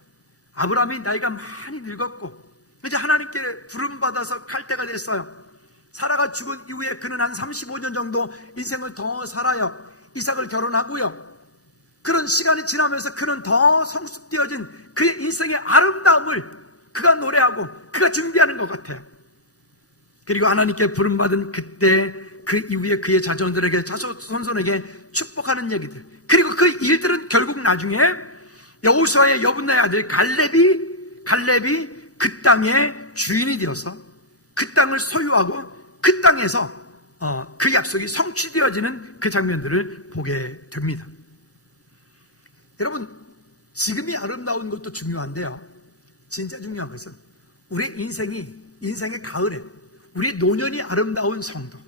아브라함이 나이가 많이 늙었고 이제 하나님께 부름받아서 갈 때가 됐어요. 사라가 죽은 이후에 그는 한 35년 정도 인생을 더 살아요. 이삭을 결혼하고요. 그런 시간이 지나면서 그는 더 성숙되어진 그의 인생의 아름다움을 그가 노래하고 그가 준비하는 것 같아요. 그리고 하나님께 부름받은 그때 그 이후에 그의 자손들에게 자손손손에게 축복하는 얘기들, 그리고 그 일들은 결국 나중에 여호수아의 여분나의 아들 갈렙이 그 땅의 주인이 되어서 그 땅을 소유하고 그 땅에서 그 약속이 성취되어지는 그 장면들을 보게 됩니다. 여러분 지금이 아름다운 것도 중요한데요, 진짜 중요한 것은 우리의 인생의 가을에 우리의 노년이 아름다운 성도.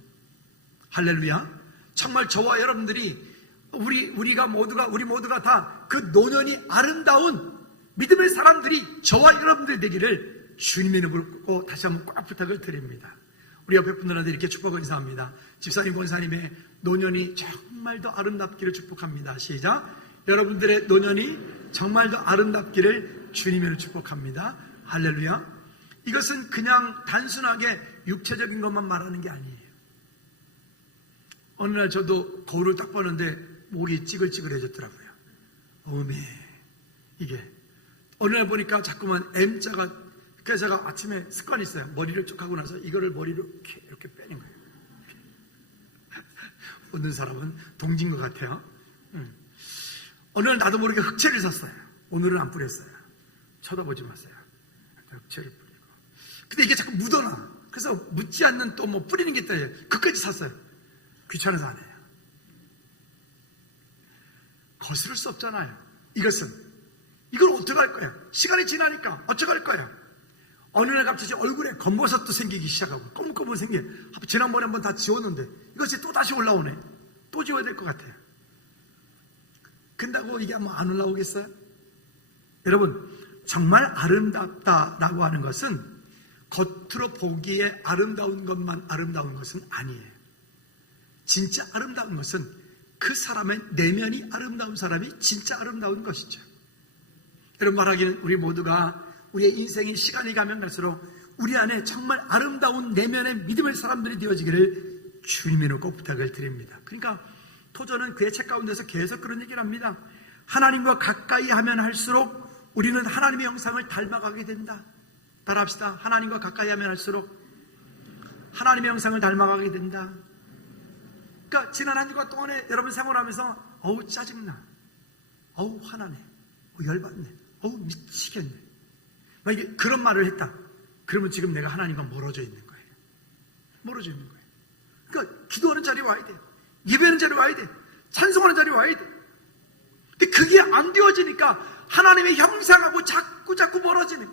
할렐루야. 정말 저와 여러분들이 우리 모두가 다 그 노년이 아름다운 믿음의 사람들이 저와 여러분들이 되기를 주님의 이름으로 꼭 다시 한번 꽉 부탁을 드립니다. 우리 옆에 분들한테 이렇게 축복을 인사합니다. 집사님, 권사님의 노년이 정말 더 아름답기를 축복합니다. 시작. 여러분들의 노년이 정말 더 아름답기를 주님으로 축복합니다. 할렐루야. 이것은 그냥 단순하게 육체적인 것만 말하는 게 아니에요. 어느 날 저도 거울을 딱 보는데 목이 찌글찌글해졌더라고요. 이게 어느 날 보니까 자꾸만 M자가, 그래서 제가 아침에 습관이 있어요. 머리를 쭉 하고 나서 이거를 머리로 이렇게 빼는 거예요. 웃는 사람은 동진 것 같아요. 어느 날 나도 모르게 흑채를 샀어요. 오늘은 안 뿌렸어요. 쳐다보지 마세요. 흑채를 뿌리고. 근데 이게 자꾸 묻어나. 그래서 묻지 않는 또 뭐 뿌리는 게 있대요. 그까지 샀어요. 귀찮아서 안 해요. 거스를 수 없잖아요. 이걸 어떻게 할 거야? 시간이 지나니까 어떻게 할 거야? 어느 날 갑자기 얼굴에 검버섯도 생기기 시작하고 검은 생겨. 지난번에 한번 다 지웠는데 이것이 또 다시 올라오네. 또 지워야 될 것 같아요. 근다고 이게 아마 안 올라오겠어요? 여러분, 정말 아름답다라고 하는 것은 겉으로 보기에 아름다운 것만 아름다운 것은 아니에요. 진짜 아름다운 것은 그 사람의 내면이 아름다운 사람이 진짜 아름다운 것이죠. 여러분, 말하기는 우리 모두가 우리의 인생이 시간이 가면 갈수록 우리 안에 정말 아름다운 내면의 믿음의 사람들이 되어지기를 주님의 이름으로 꼭 부탁을 드립니다. 그러니까 토저는 그의 책 가운데서 계속 그런 얘기를 합니다. 하나님과 가까이 하면 할수록 우리는 하나님의 형상을 닮아가게 된다. 따라합시다. 하나님과 가까이 하면 할수록 하나님의 형상을 닮아가게 된다. 그러니까 지난 한 주간 동안에 여러분 생활하면서 어우 짜증나, 어우 화나네, 열받네, 어우 미치겠네, 만약에 그런 말을 했다. 그러면 지금 내가 하나님과 멀어져 있는 거예요. 멀어져 있는 거예요. 그러니까 기도하는 자리에 와야 돼요. 예배하는 자리에 와야 돼. 찬송하는 자리에 와야 돼. 근데 그게 안 되어지니까 하나님의 형상하고 자꾸 멀어지네.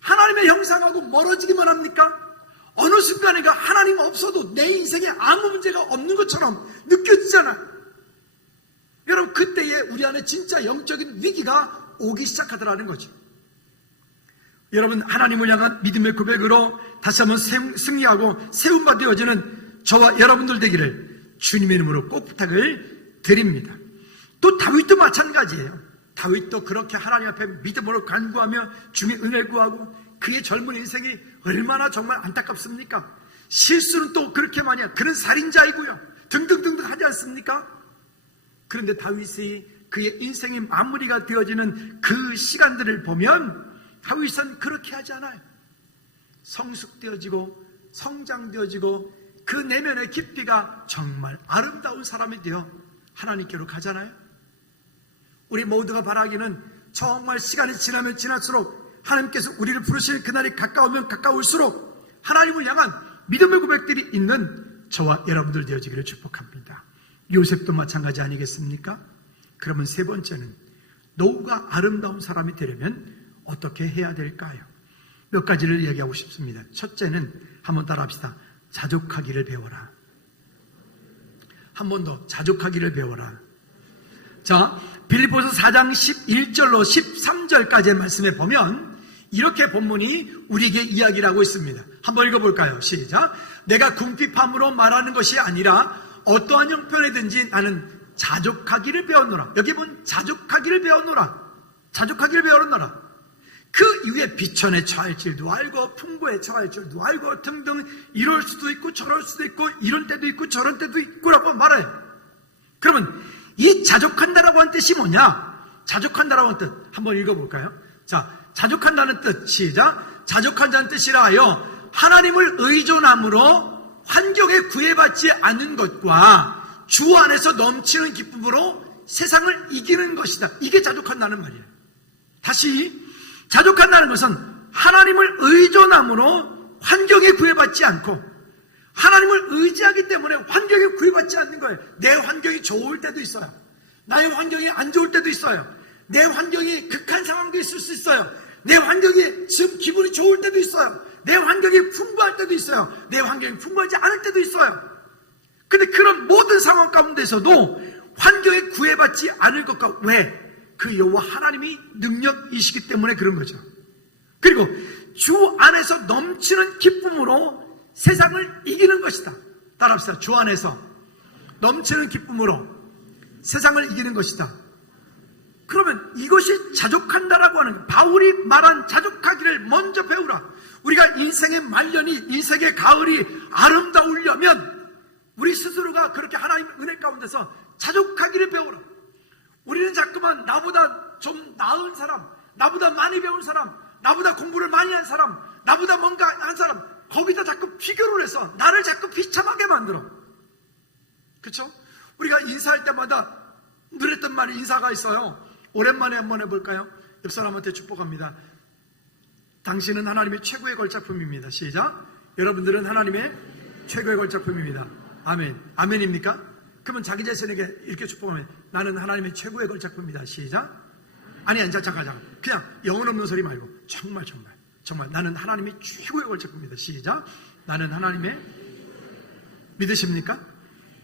하나님의 형상하고 멀어지기만 합니까? 어느 순간에가 하나님 없어도 내 인생에 아무 문제가 없는 것처럼 느껴지잖아요. 여러분, 그때에 우리 안에 진짜 영적인 위기가 오기 시작하더라는 거죠. 여러분, 하나님을 향한 믿음의 고백으로 다시 한번 승리하고 세움받아 되어지는 저와 여러분들 되기를 주님의 이름으로 꼭 부탁을 드립니다. 또 다윗도 마찬가지예요. 다윗도 그렇게 하나님 앞에 믿음으로 간구하며 주님의 은혜를 구하고 그의 젊은 인생이 얼마나 정말 안타깝습니까? 실수는 또 그렇게 많이 해요. 그는 살인자이고요. 등등등등 하지 않습니까? 그런데 다윗이 그의 인생의 마무리가 되어지는 그 시간들을 보면 다윗은 그렇게 하지 않아요. 성숙되어지고 성장되어지고 그 내면의 깊이가 정말 아름다운 사람이 되어 하나님께로 가잖아요. 우리 모두가 바라기는 정말 시간이 지나면 지날수록 하나님께서 우리를 부르시는 그날이 가까우면 가까울수록 하나님을 향한 믿음의 고백들이 있는 저와 여러분들 되어지기를 축복합니다. 요셉도 마찬가지 아니겠습니까? 그러면 세 번째는 노후가 아름다운 사람이 되려면 어떻게 해야 될까요? 몇 가지를 이야기하고 싶습니다. 첫째는 한번 따라합시다. 자족하기를 배워라. 한 번 더 자족하기를 배워라. 자, 빌립보서 4장 11절로 13절까지의 말씀에 보면 이렇게 본문이 우리에게 이야기를 하고 있습니다. 한번 읽어볼까요? 시작. 내가 궁핍함으로 말하는 것이 아니라 어떠한 형편이든지 나는 자족하기를 배웠노라. 여기 보면 자족하기를 배웠노라. 자족하기를 배웠노라. 그 이후에 비천에 처할 줄도 알고 풍부에 처할 줄도 알고 등등 이럴 수도 있고 저럴 수도 있고 이런 때도 있고 저런 때도 있고라고 말해요. 그러면 이 자족한다라고 하는 뜻이 뭐냐? 자족한다라고 하는 뜻 한번 읽어볼까요? 자, 자족한다는 뜻 시작. 자족한다는 뜻이라 하여 하나님을 의존함으로 환경에 구애받지 않는 것과 주 안에서 넘치는 기쁨으로 세상을 이기는 것이다. 이게 자족한다는 말이에요. 다시 자족한다는 것은 하나님을 의존함으로 환경에 구애받지 않고 하나님을 의지하기 때문에 환경에 구애받지 않는 거예요. 내 환경이 좋을 때도 있어요. 나의 환경이 안 좋을 때도 있어요. 내 환경이 극한 상황도 있을 수 있어요. 내 환경이 지금 기분이 좋을 때도 있어요. 내 환경이 풍부할 때도 있어요. 내 환경이 풍부하지 않을 때도 있어요. 근데 그런 모든 상황 가운데서도 환경에 구애받지 않을 것과 왜? 그 여호와 하나님이 능력이시기 때문에 그런 거죠. 그리고 주 안에서 넘치는 기쁨으로 세상을 이기는 것이다. 따라합시다. 주 안에서 넘치는 기쁨으로 세상을 이기는 것이다. 그러면 이것이 자족한다라고 하는 거예요. 바울이 말한 자족하기를 먼저 배우라. 우리가 인생의 말년이 인생의 가을이 아름다우려면 우리 스스로가 그렇게 하나님의 은혜 가운데서 자족하기를 배우라. 우리는 자꾸만 나보다 좀 나은 사람, 나보다 많이 배운 사람, 나보다 공부를 많이 한 사람, 나보다 뭔가 한 사람 거기다 자꾸 비교를 해서 나를 자꾸 비참하게 만들어. 그렇죠? 우리가 인사할 때마다 누렸던 말이 인사가 있어요. 오랜만에 한번 해볼까요? 옆 사람한테 축복합니다. 당신은 하나님의 최고의 걸작품입니다. 시작. 여러분들은 하나님의 최고의 걸작품입니다. 아멘. 아멘입니까? 그러면 자기 자신에게 이렇게 축복하면 나는 하나님의 최고의 걸작품입니다. 시작. 아니 잠깐 그냥 영혼 없는 소리 말고 정말 나는 하나님의 최고의 걸작품입니다. 시작. 나는 하나님의 믿으십니까?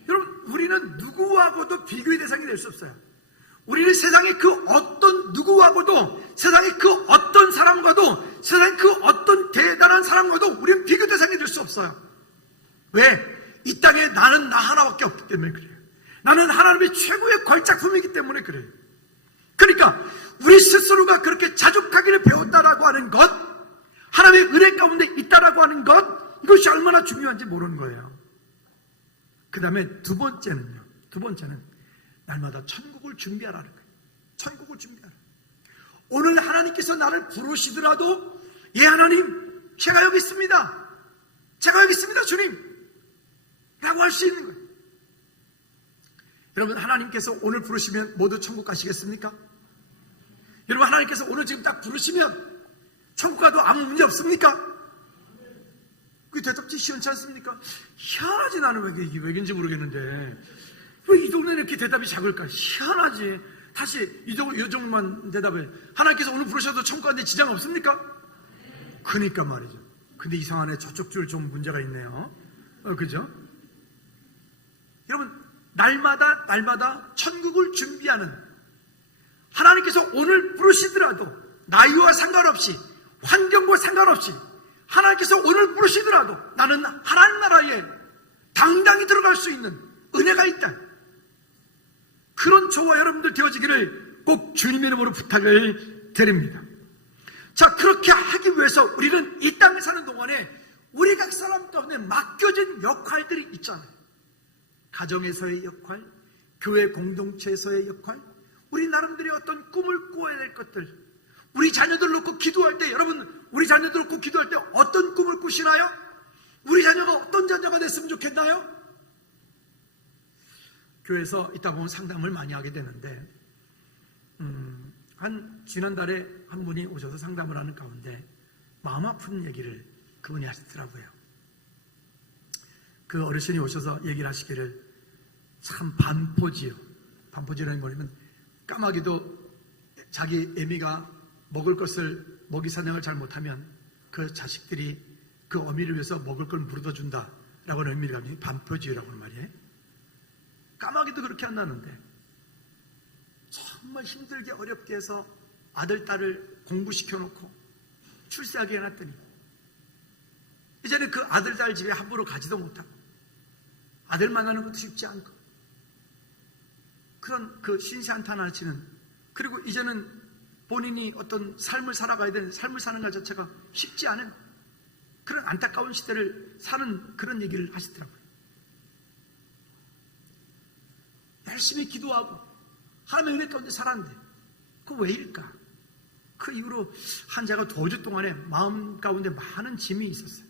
여러분 우리는 누구하고도 비교의 대상이 될 수 없어요. 우리는 세상의 그 어떤 누구하고도 세상의 그 어떤 사람과도 세상의 그 어떤 대단한 사람과도 우리는 비교 대상이 될 수 없어요. 왜? 이 땅에 나는 나 하나밖에 없기 때문에 그래요. 나는 하나님의 최고의 걸작품이기 때문에 그래요. 그러니까 우리 스스로가 그렇게 자족하기를 배웠다라고 하는 것, 하나님의 은혜 가운데 있다라고 하는 것, 이것이 얼마나 중요한지 모르는 거예요. 그 다음에 두 번째는 날마다 천국을 준비하라는 거예요. 천국을 준비하라. 오늘 하나님께서 나를 부르시더라도 예 하나님 제가 여기 있습니다. 제가 여기 있습니다 주님 라고 할 수 있는 거예요. 여러분 하나님께서 오늘 부르시면 모두 천국 가시겠습니까? 여러분 하나님께서 오늘 지금 딱 부르시면 천국 가도 아무 문제 없습니까? 그게 대답지 시원치 않습니까? 희한하지. 나는 왜 이게 왜인지 모르겠는데 왜 이 동네는 이렇게 대답이 작을까? 희한하지. 다시 이 정도만 대답해. 하나님께서 오늘 부르셔도 천국 가는데 지장 없습니까? 그러니까 말이죠. 근데 이상하네. 저쪽 줄 좀 문제가 있네요. 그죠? 여러분 날마다 천국을 준비하는, 하나님께서 오늘 부르시더라도 나이와 상관없이 환경과 상관없이 하나님께서 오늘 부르시더라도 나는 하나님 나라에 당당히 들어갈 수 있는 은혜가 있다. 그런 저와 여러분들 되어지기를 꼭 주님의 이름으로 부탁을 드립니다. 자, 그렇게 하기 위해서 우리는 이 땅에 사는 동안에 우리 각 사람 가운데 맡겨진 역할들이 있잖아요. 가정에서의 역할, 교회 공동체에서의 역할, 우리 나름대로 어떤 꿈을 꾸어야 될 것들, 우리 자녀들 놓고 기도할 때, 여러분 우리 자녀들 놓고 기도할 때 어떤 꿈을 꾸시나요? 우리 자녀가 어떤 자녀가 됐으면 좋겠나요? 교회에서 있다 보면 상담을 많이 하게 되는데 지난달에 한 분이 오셔서 상담을 하는 가운데 마음 아픈 얘기를 그분이 하시더라고요. 그 어르신이 오셔서 얘기를 하시기를 참 반포지요. 반포지라는 뭐냐면 까마귀도 자기 애미가 먹을 것을 먹이 사냥을 잘 못하면 그 자식들이 그 어미를 위해서 먹을 걸 물어다 준다라고 하는 의미를 가지고 반포지라고 하는 말이에요. 까마귀도 그렇게 한다는데 정말 힘들게 어렵게 해서 아들, 딸을 공부시켜놓고 출세하게 해놨더니 이제는 그 아들, 딸 집에 함부로 가지도 못하고 아들 만나는 것도 쉽지 않고 그런 그 신세한탄하시는, 그리고 이제는 본인이 어떤 삶을 살아가야 되는, 삶을 사는 것 자체가 쉽지 않은 그런 안타까운 시대를 사는 그런 얘기를 하시더라고요. 열심히 기도하고 하나님의 은혜 가운데 살았는데 그 왜일까? 그 이후로 한 제가 2주 동안에 마음 가운데 많은 짐이 있었어요.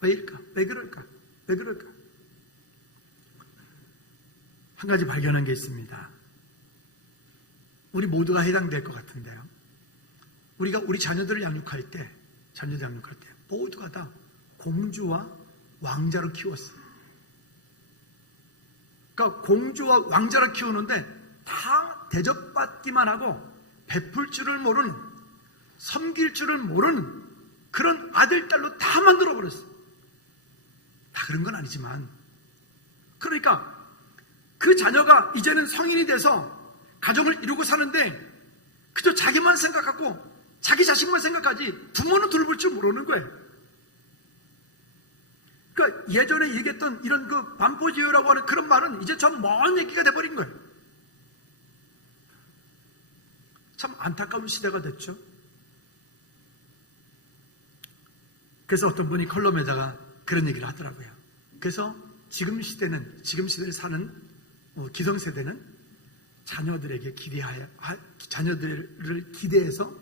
왜일까? 왜 그럴까? 왜 그럴까? 한 가지 발견한 게 있습니다. 우리 모두가 해당될 것 같은데요. 우리가 우리 자녀들을 양육할 때 모두가 다 공주와 왕자로 키웠어요. 그러니까 공주와 왕자로 키우는데 다 대접받기만 하고 베풀 줄을 모르는, 섬길 줄을 모르는 그런 아들, 딸로 다 만들어버렸어요. 다 그런 건 아니지만, 그러니까 그 자녀가 이제는 성인이 돼서 가정을 이루고 사는데 그저 자기만 생각하고 자기 자식만 생각하지 부모는 돌볼 줄 모르는 거예요. 그러니까 예전에 얘기했던 이런 그 반포지효라고 하는 그런 말은 이제 전 먼 얘기가 돼버린 거예요. 참 안타까운 시대가 됐죠. 그래서 어떤 분이 컬럼에다가 그런 얘기를 하더라고요. 그래서 지금 시대를 사는 기성세대는 자녀들에게 자녀들을 기대해서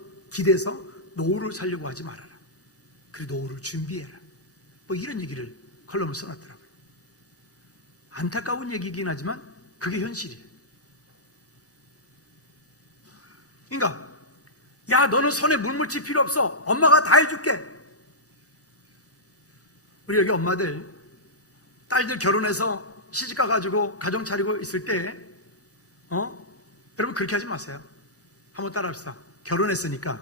노후를 살려고 하지 말아라. 그리고 노후를 준비해라. 이런 얘기를 컬럼을 써놨더라고요. 안타까운 얘기이긴 하지만 그게 현실이에요. 그러니까 야, 너는 손에 물 묻힐 필요 없어. 엄마가 다 해줄게. 우리 여기 엄마들 딸들 결혼해서 시집가 가지고 가정 차리고 있을 때 여러분 그렇게 하지 마세요. 한번 따라합시다. 결혼했으니까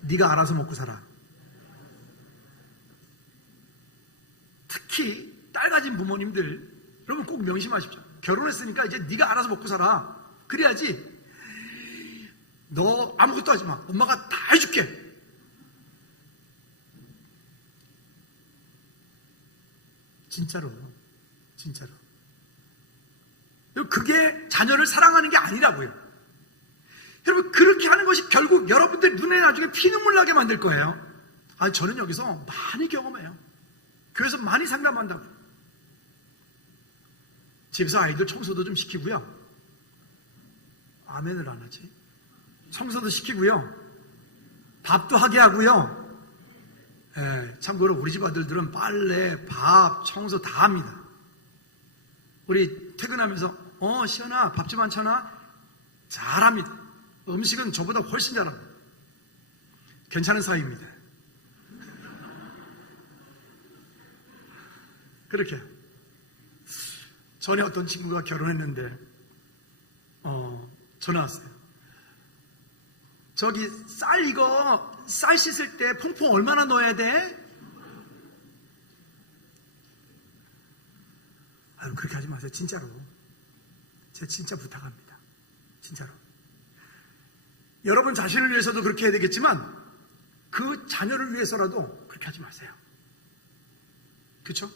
네가 알아서 먹고 살아. 특히 딸 가진 부모님들 여러분 꼭 명심하십시오. 결혼했으니까 이제 네가 알아서 먹고 살아. 그래야지 너 아무것도 하지 마. 엄마가 다 해줄게. 진짜로. 그게 자녀를 사랑하는 게 아니라고요. 여러분 그렇게 하는 것이 결국 여러분들 눈에 나중에 피눈물 나게 만들 거예요. 저는 여기서 많이 경험해요. 교회에서 많이 상담한다고. 집에서 아이들 청소도 좀 시키고요. 아멘을 안 하지. 청소도 시키고요. 밥도 하게 하고요. 참고로 우리 집 아들들은 빨래, 밥, 청소 다 합니다. 우리 퇴근하면서 시연아 밥 좀 안 쳐놔? 잘합니다. 음식은 저보다 훨씬 잘합니다. 괜찮은 사이입니다. 그렇게 전에 어떤 친구가 결혼했는데 전화 왔어요. 저기 쌀 씻을 때 퐁퐁 얼마나 넣어야 돼? 그렇게 하지 마세요. 진짜로. 제가 진짜 부탁합니다. 진짜로. 여러분 자신을 위해서도 그렇게 해야 되겠지만 그 자녀를 위해서라도 그렇게 하지 마세요. 그렇죠?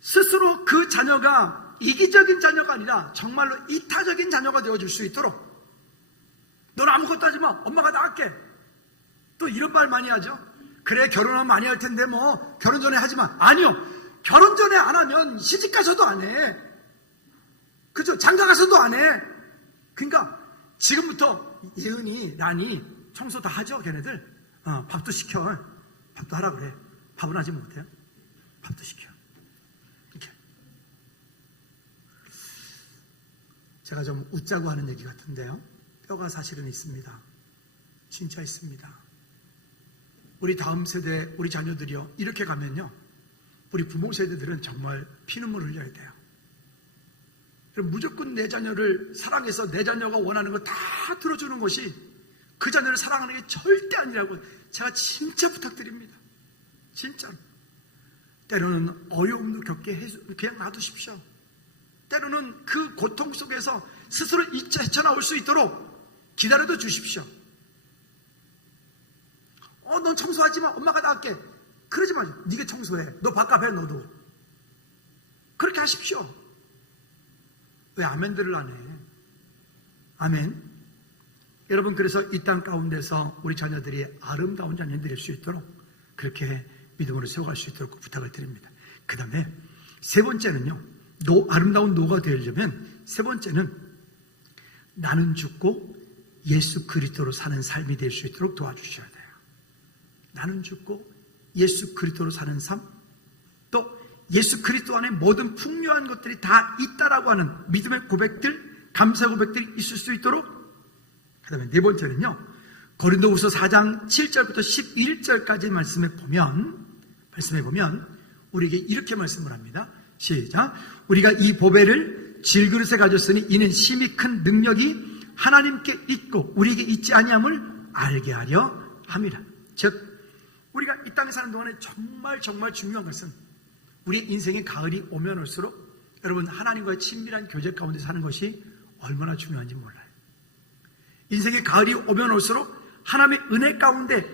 스스로 그 자녀가 이기적인 자녀가 아니라 정말로 이타적인 자녀가 되어줄 수 있도록, 너는 아무것도 하지 마. 엄마가 다 할게. 또 이런 말 많이 하죠. 그래, 결혼하면 많이 할 텐데 뭐 결혼 전에 하지마. 아니요, 결혼 전에 안 하면 시집 가서도 안 해. 그죠? 장가 가서도 안 해. 그러니까 지금부터 예은이, 란이 청소 다 하죠, 걔네들. 밥도 시켜. 밥도 하라 그래. 밥은 하지 못해요. 밥도 시켜. 이렇게. 제가 좀 웃자고 하는 얘기 같은데요, 뼈가 사실은 있습니다. 진짜 있습니다. 우리 다음 세대, 우리 자녀들이요, 이렇게 가면요, 우리 부모 세대들은 정말 피눈물 흘려야 돼요. 무조건 내 자녀를 사랑해서 내 자녀가 원하는 거 다 들어주는 것이 그 자녀를 사랑하는 게 절대 아니라고 제가 진짜 부탁드립니다. 진짜로. 때로는 어려움도 겪게 그냥 놔두십시오. 때로는 그 고통 속에서 스스로 헤쳐나올 수 있도록 기다려도 주십시오. 넌 청소하지 마. 엄마가 나갈게. 그러지 마. 네가 청소해. 너 밥값 해, 너도. 그렇게 하십시오. 왜 아멘들을 안 해? 아멘. 여러분, 그래서 이 땅 가운데서 우리 자녀들이 아름다운 자녀들이 될 수 있도록 그렇게 믿음으로 세워갈 수 있도록 부탁을 드립니다. 그 다음에 세 번째는요, 아름다운 노가 되려면 세 번째는 나는 죽고 예수 그리스도로 사는 삶이 될 수 있도록 도와주셔야 돼요. 나는 죽고 예수 그리스도로 사는 삶, 또 예수 그리스도 안에 모든 풍요한 것들이 다 있다라고 하는 믿음의 고백들, 감사 고백들이 있을 수 있도록. 그 다음에 네 번째는요, 고린도후서 4장 7절부터 11절까지 말씀해 보면 우리에게 이렇게 말씀을 합니다. 시작. 우리가 이 보배를 질그릇에 가졌으니 이는 심히 큰 능력이 하나님께 있고 우리에게 있지 아니함을 알게 하려 함이라. 즉, 우리가 이 땅에 사는 동안에 정말 중요한 것은 우리 인생의 가을이 오면 올수록 여러분, 하나님과의 친밀한 교제 가운데 사는 것이 얼마나 중요한지 몰라요. 인생의 가을이 오면 올수록 하나님의 은혜 가운데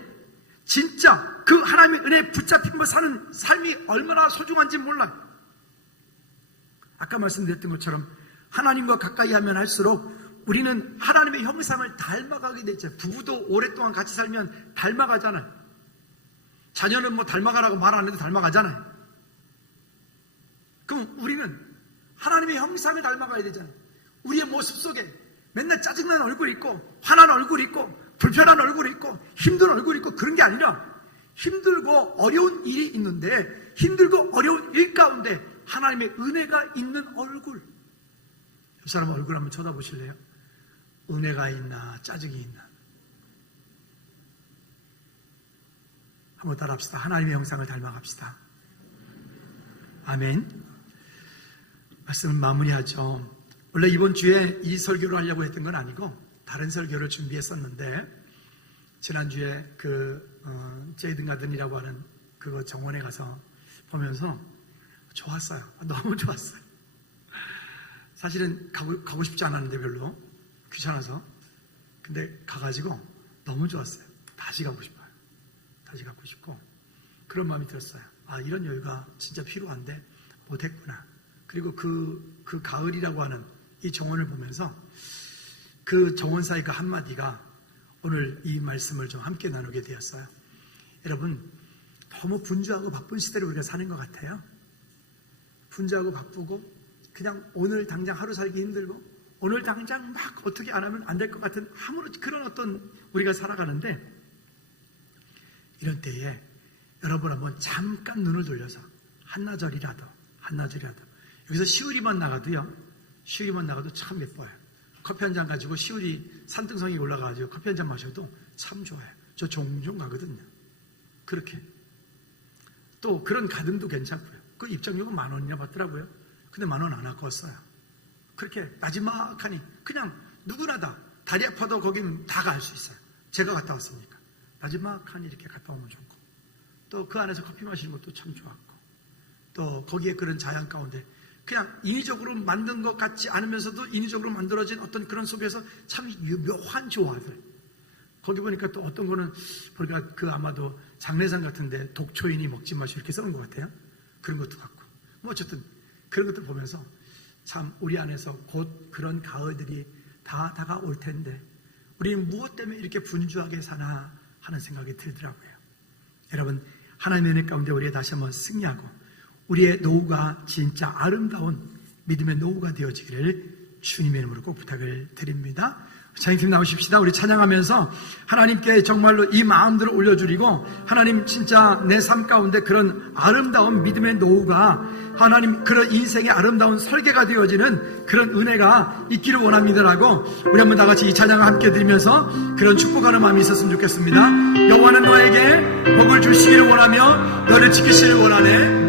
진짜 그 하나님의 은혜에 붙잡힌 거 사는 삶이 얼마나 소중한지 몰라요. 아까 말씀드렸던 것처럼 하나님과 가까이 하면 할수록 우리는 하나님의 형상을 닮아가게 되죠. 부부도 오랫동안 같이 살면 닮아가잖아요. 자녀는 뭐 닮아가라고 말 안 해도 닮아가잖아요. 그럼 우리는 하나님의 형상을 닮아가야 되잖아요. 우리의 모습 속에 맨날 짜증난 얼굴이 있고 화난 얼굴이 있고 불편한 얼굴이 있고 힘든 얼굴이 있고 그런 게 아니라 힘들고 어려운 일이 있는데 힘들고 어려운 일 가운데 하나님의 은혜가 있는 얼굴. 이 사람 얼굴 한번 쳐다보실래요? 은혜가 있나 짜증이 있나? 한번 따라합시다. 하나님의 형상을 닮아갑시다. 아멘. 말씀을 마무리하죠. 원래 이번 주에 이 설교를 하려고 했던 건 아니고 다른 설교를 준비했었는데 지난주에 제이든 가든이라고 하는 그거 정원에 가서 보면서 좋았어요. 너무 좋았어요. 사실은 가고 싶지 않았는데 별로 귀찮아서. 근데 가가지고 너무 좋았어요. 다시 가고 싶어요. 다시 가고 싶고 그런 마음이 들었어요. 이런 여유가 진짜 필요한데 못했구나. 그리고 그 가을이라고 하는 이 정원을 보면서 그 정원사의 한마디가 오늘 이 말씀을 좀 함께 나누게 되었어요. 여러분, 너무 분주하고 바쁜 시대를 우리가 사는 것 같아요. 분주하고 바쁘고 그냥 오늘 당장 하루 살기 힘들고 오늘 당장 막 어떻게 안 하면 안 될 것 같은 아무런 그런 어떤 우리가 살아가는데, 이런 때에 여러분 한번 잠깐 눈을 돌려서 한나절이라도 여기서 시우리만 나가도 참 예뻐요. 커피 한 잔 가지고 시우리 산등성이 올라가가지고 커피 한 잔 마셔도 참 좋아요. 저 종종 가거든요. 그렇게. 또 그런 가든도 괜찮고요. 그 입장료가 10,000원이나 받더라고요. 근데 10,000원 안 아까웠어요. 그렇게 나지막하니 그냥 누구나 다 다리 아파도 거긴 다 갈 수 있어요. 제가 갔다 왔으니까. 나지막하니 이렇게 갔다 오면 좋고, 또 그 안에서 커피 마시는 것도 참 좋았고, 또 거기에 그런 자연 가운데 그냥 인위적으로 만든 것 같지 않으면서도 인위적으로 만들어진 어떤 그런 속에서 참 묘한 조화들. 거기 보니까 또 어떤 거는 보니까 아마도 장례상 같은데 독초인이 먹지 마시고 이렇게 써놓은 것 같아요. 그런 것도 같고. 뭐 어쨌든 그런 것들 보면서 참 우리 안에서 곧 그런 가을들이 다 다가올 텐데 우리는 무엇 때문에 이렇게 분주하게 사나 하는 생각이 들더라고요. 여러분, 하나님의 은혜 가운데 우리가 다시 한번 승리하고 우리의 노후가 진짜 아름다운 믿음의 노후가 되어지기를 주님의 이름으로 꼭 부탁을 드립니다. 찬양팀 나오십시다. 우리 찬양하면서 하나님께 정말로 이 마음들을 올려드리고, 하나님 진짜 내 삶 가운데 그런 아름다운 믿음의 노후가, 하나님 그런 인생의 아름다운 설계가 되어지는 그런 은혜가 있기를 원합니다라고 우리 한번 다 같이 이 찬양을 함께 드리면서 그런 축복하는 마음이 있었으면 좋겠습니다. 여호와는 너에게 복을 주시기를 원하며 너를 지키시기를 원하네.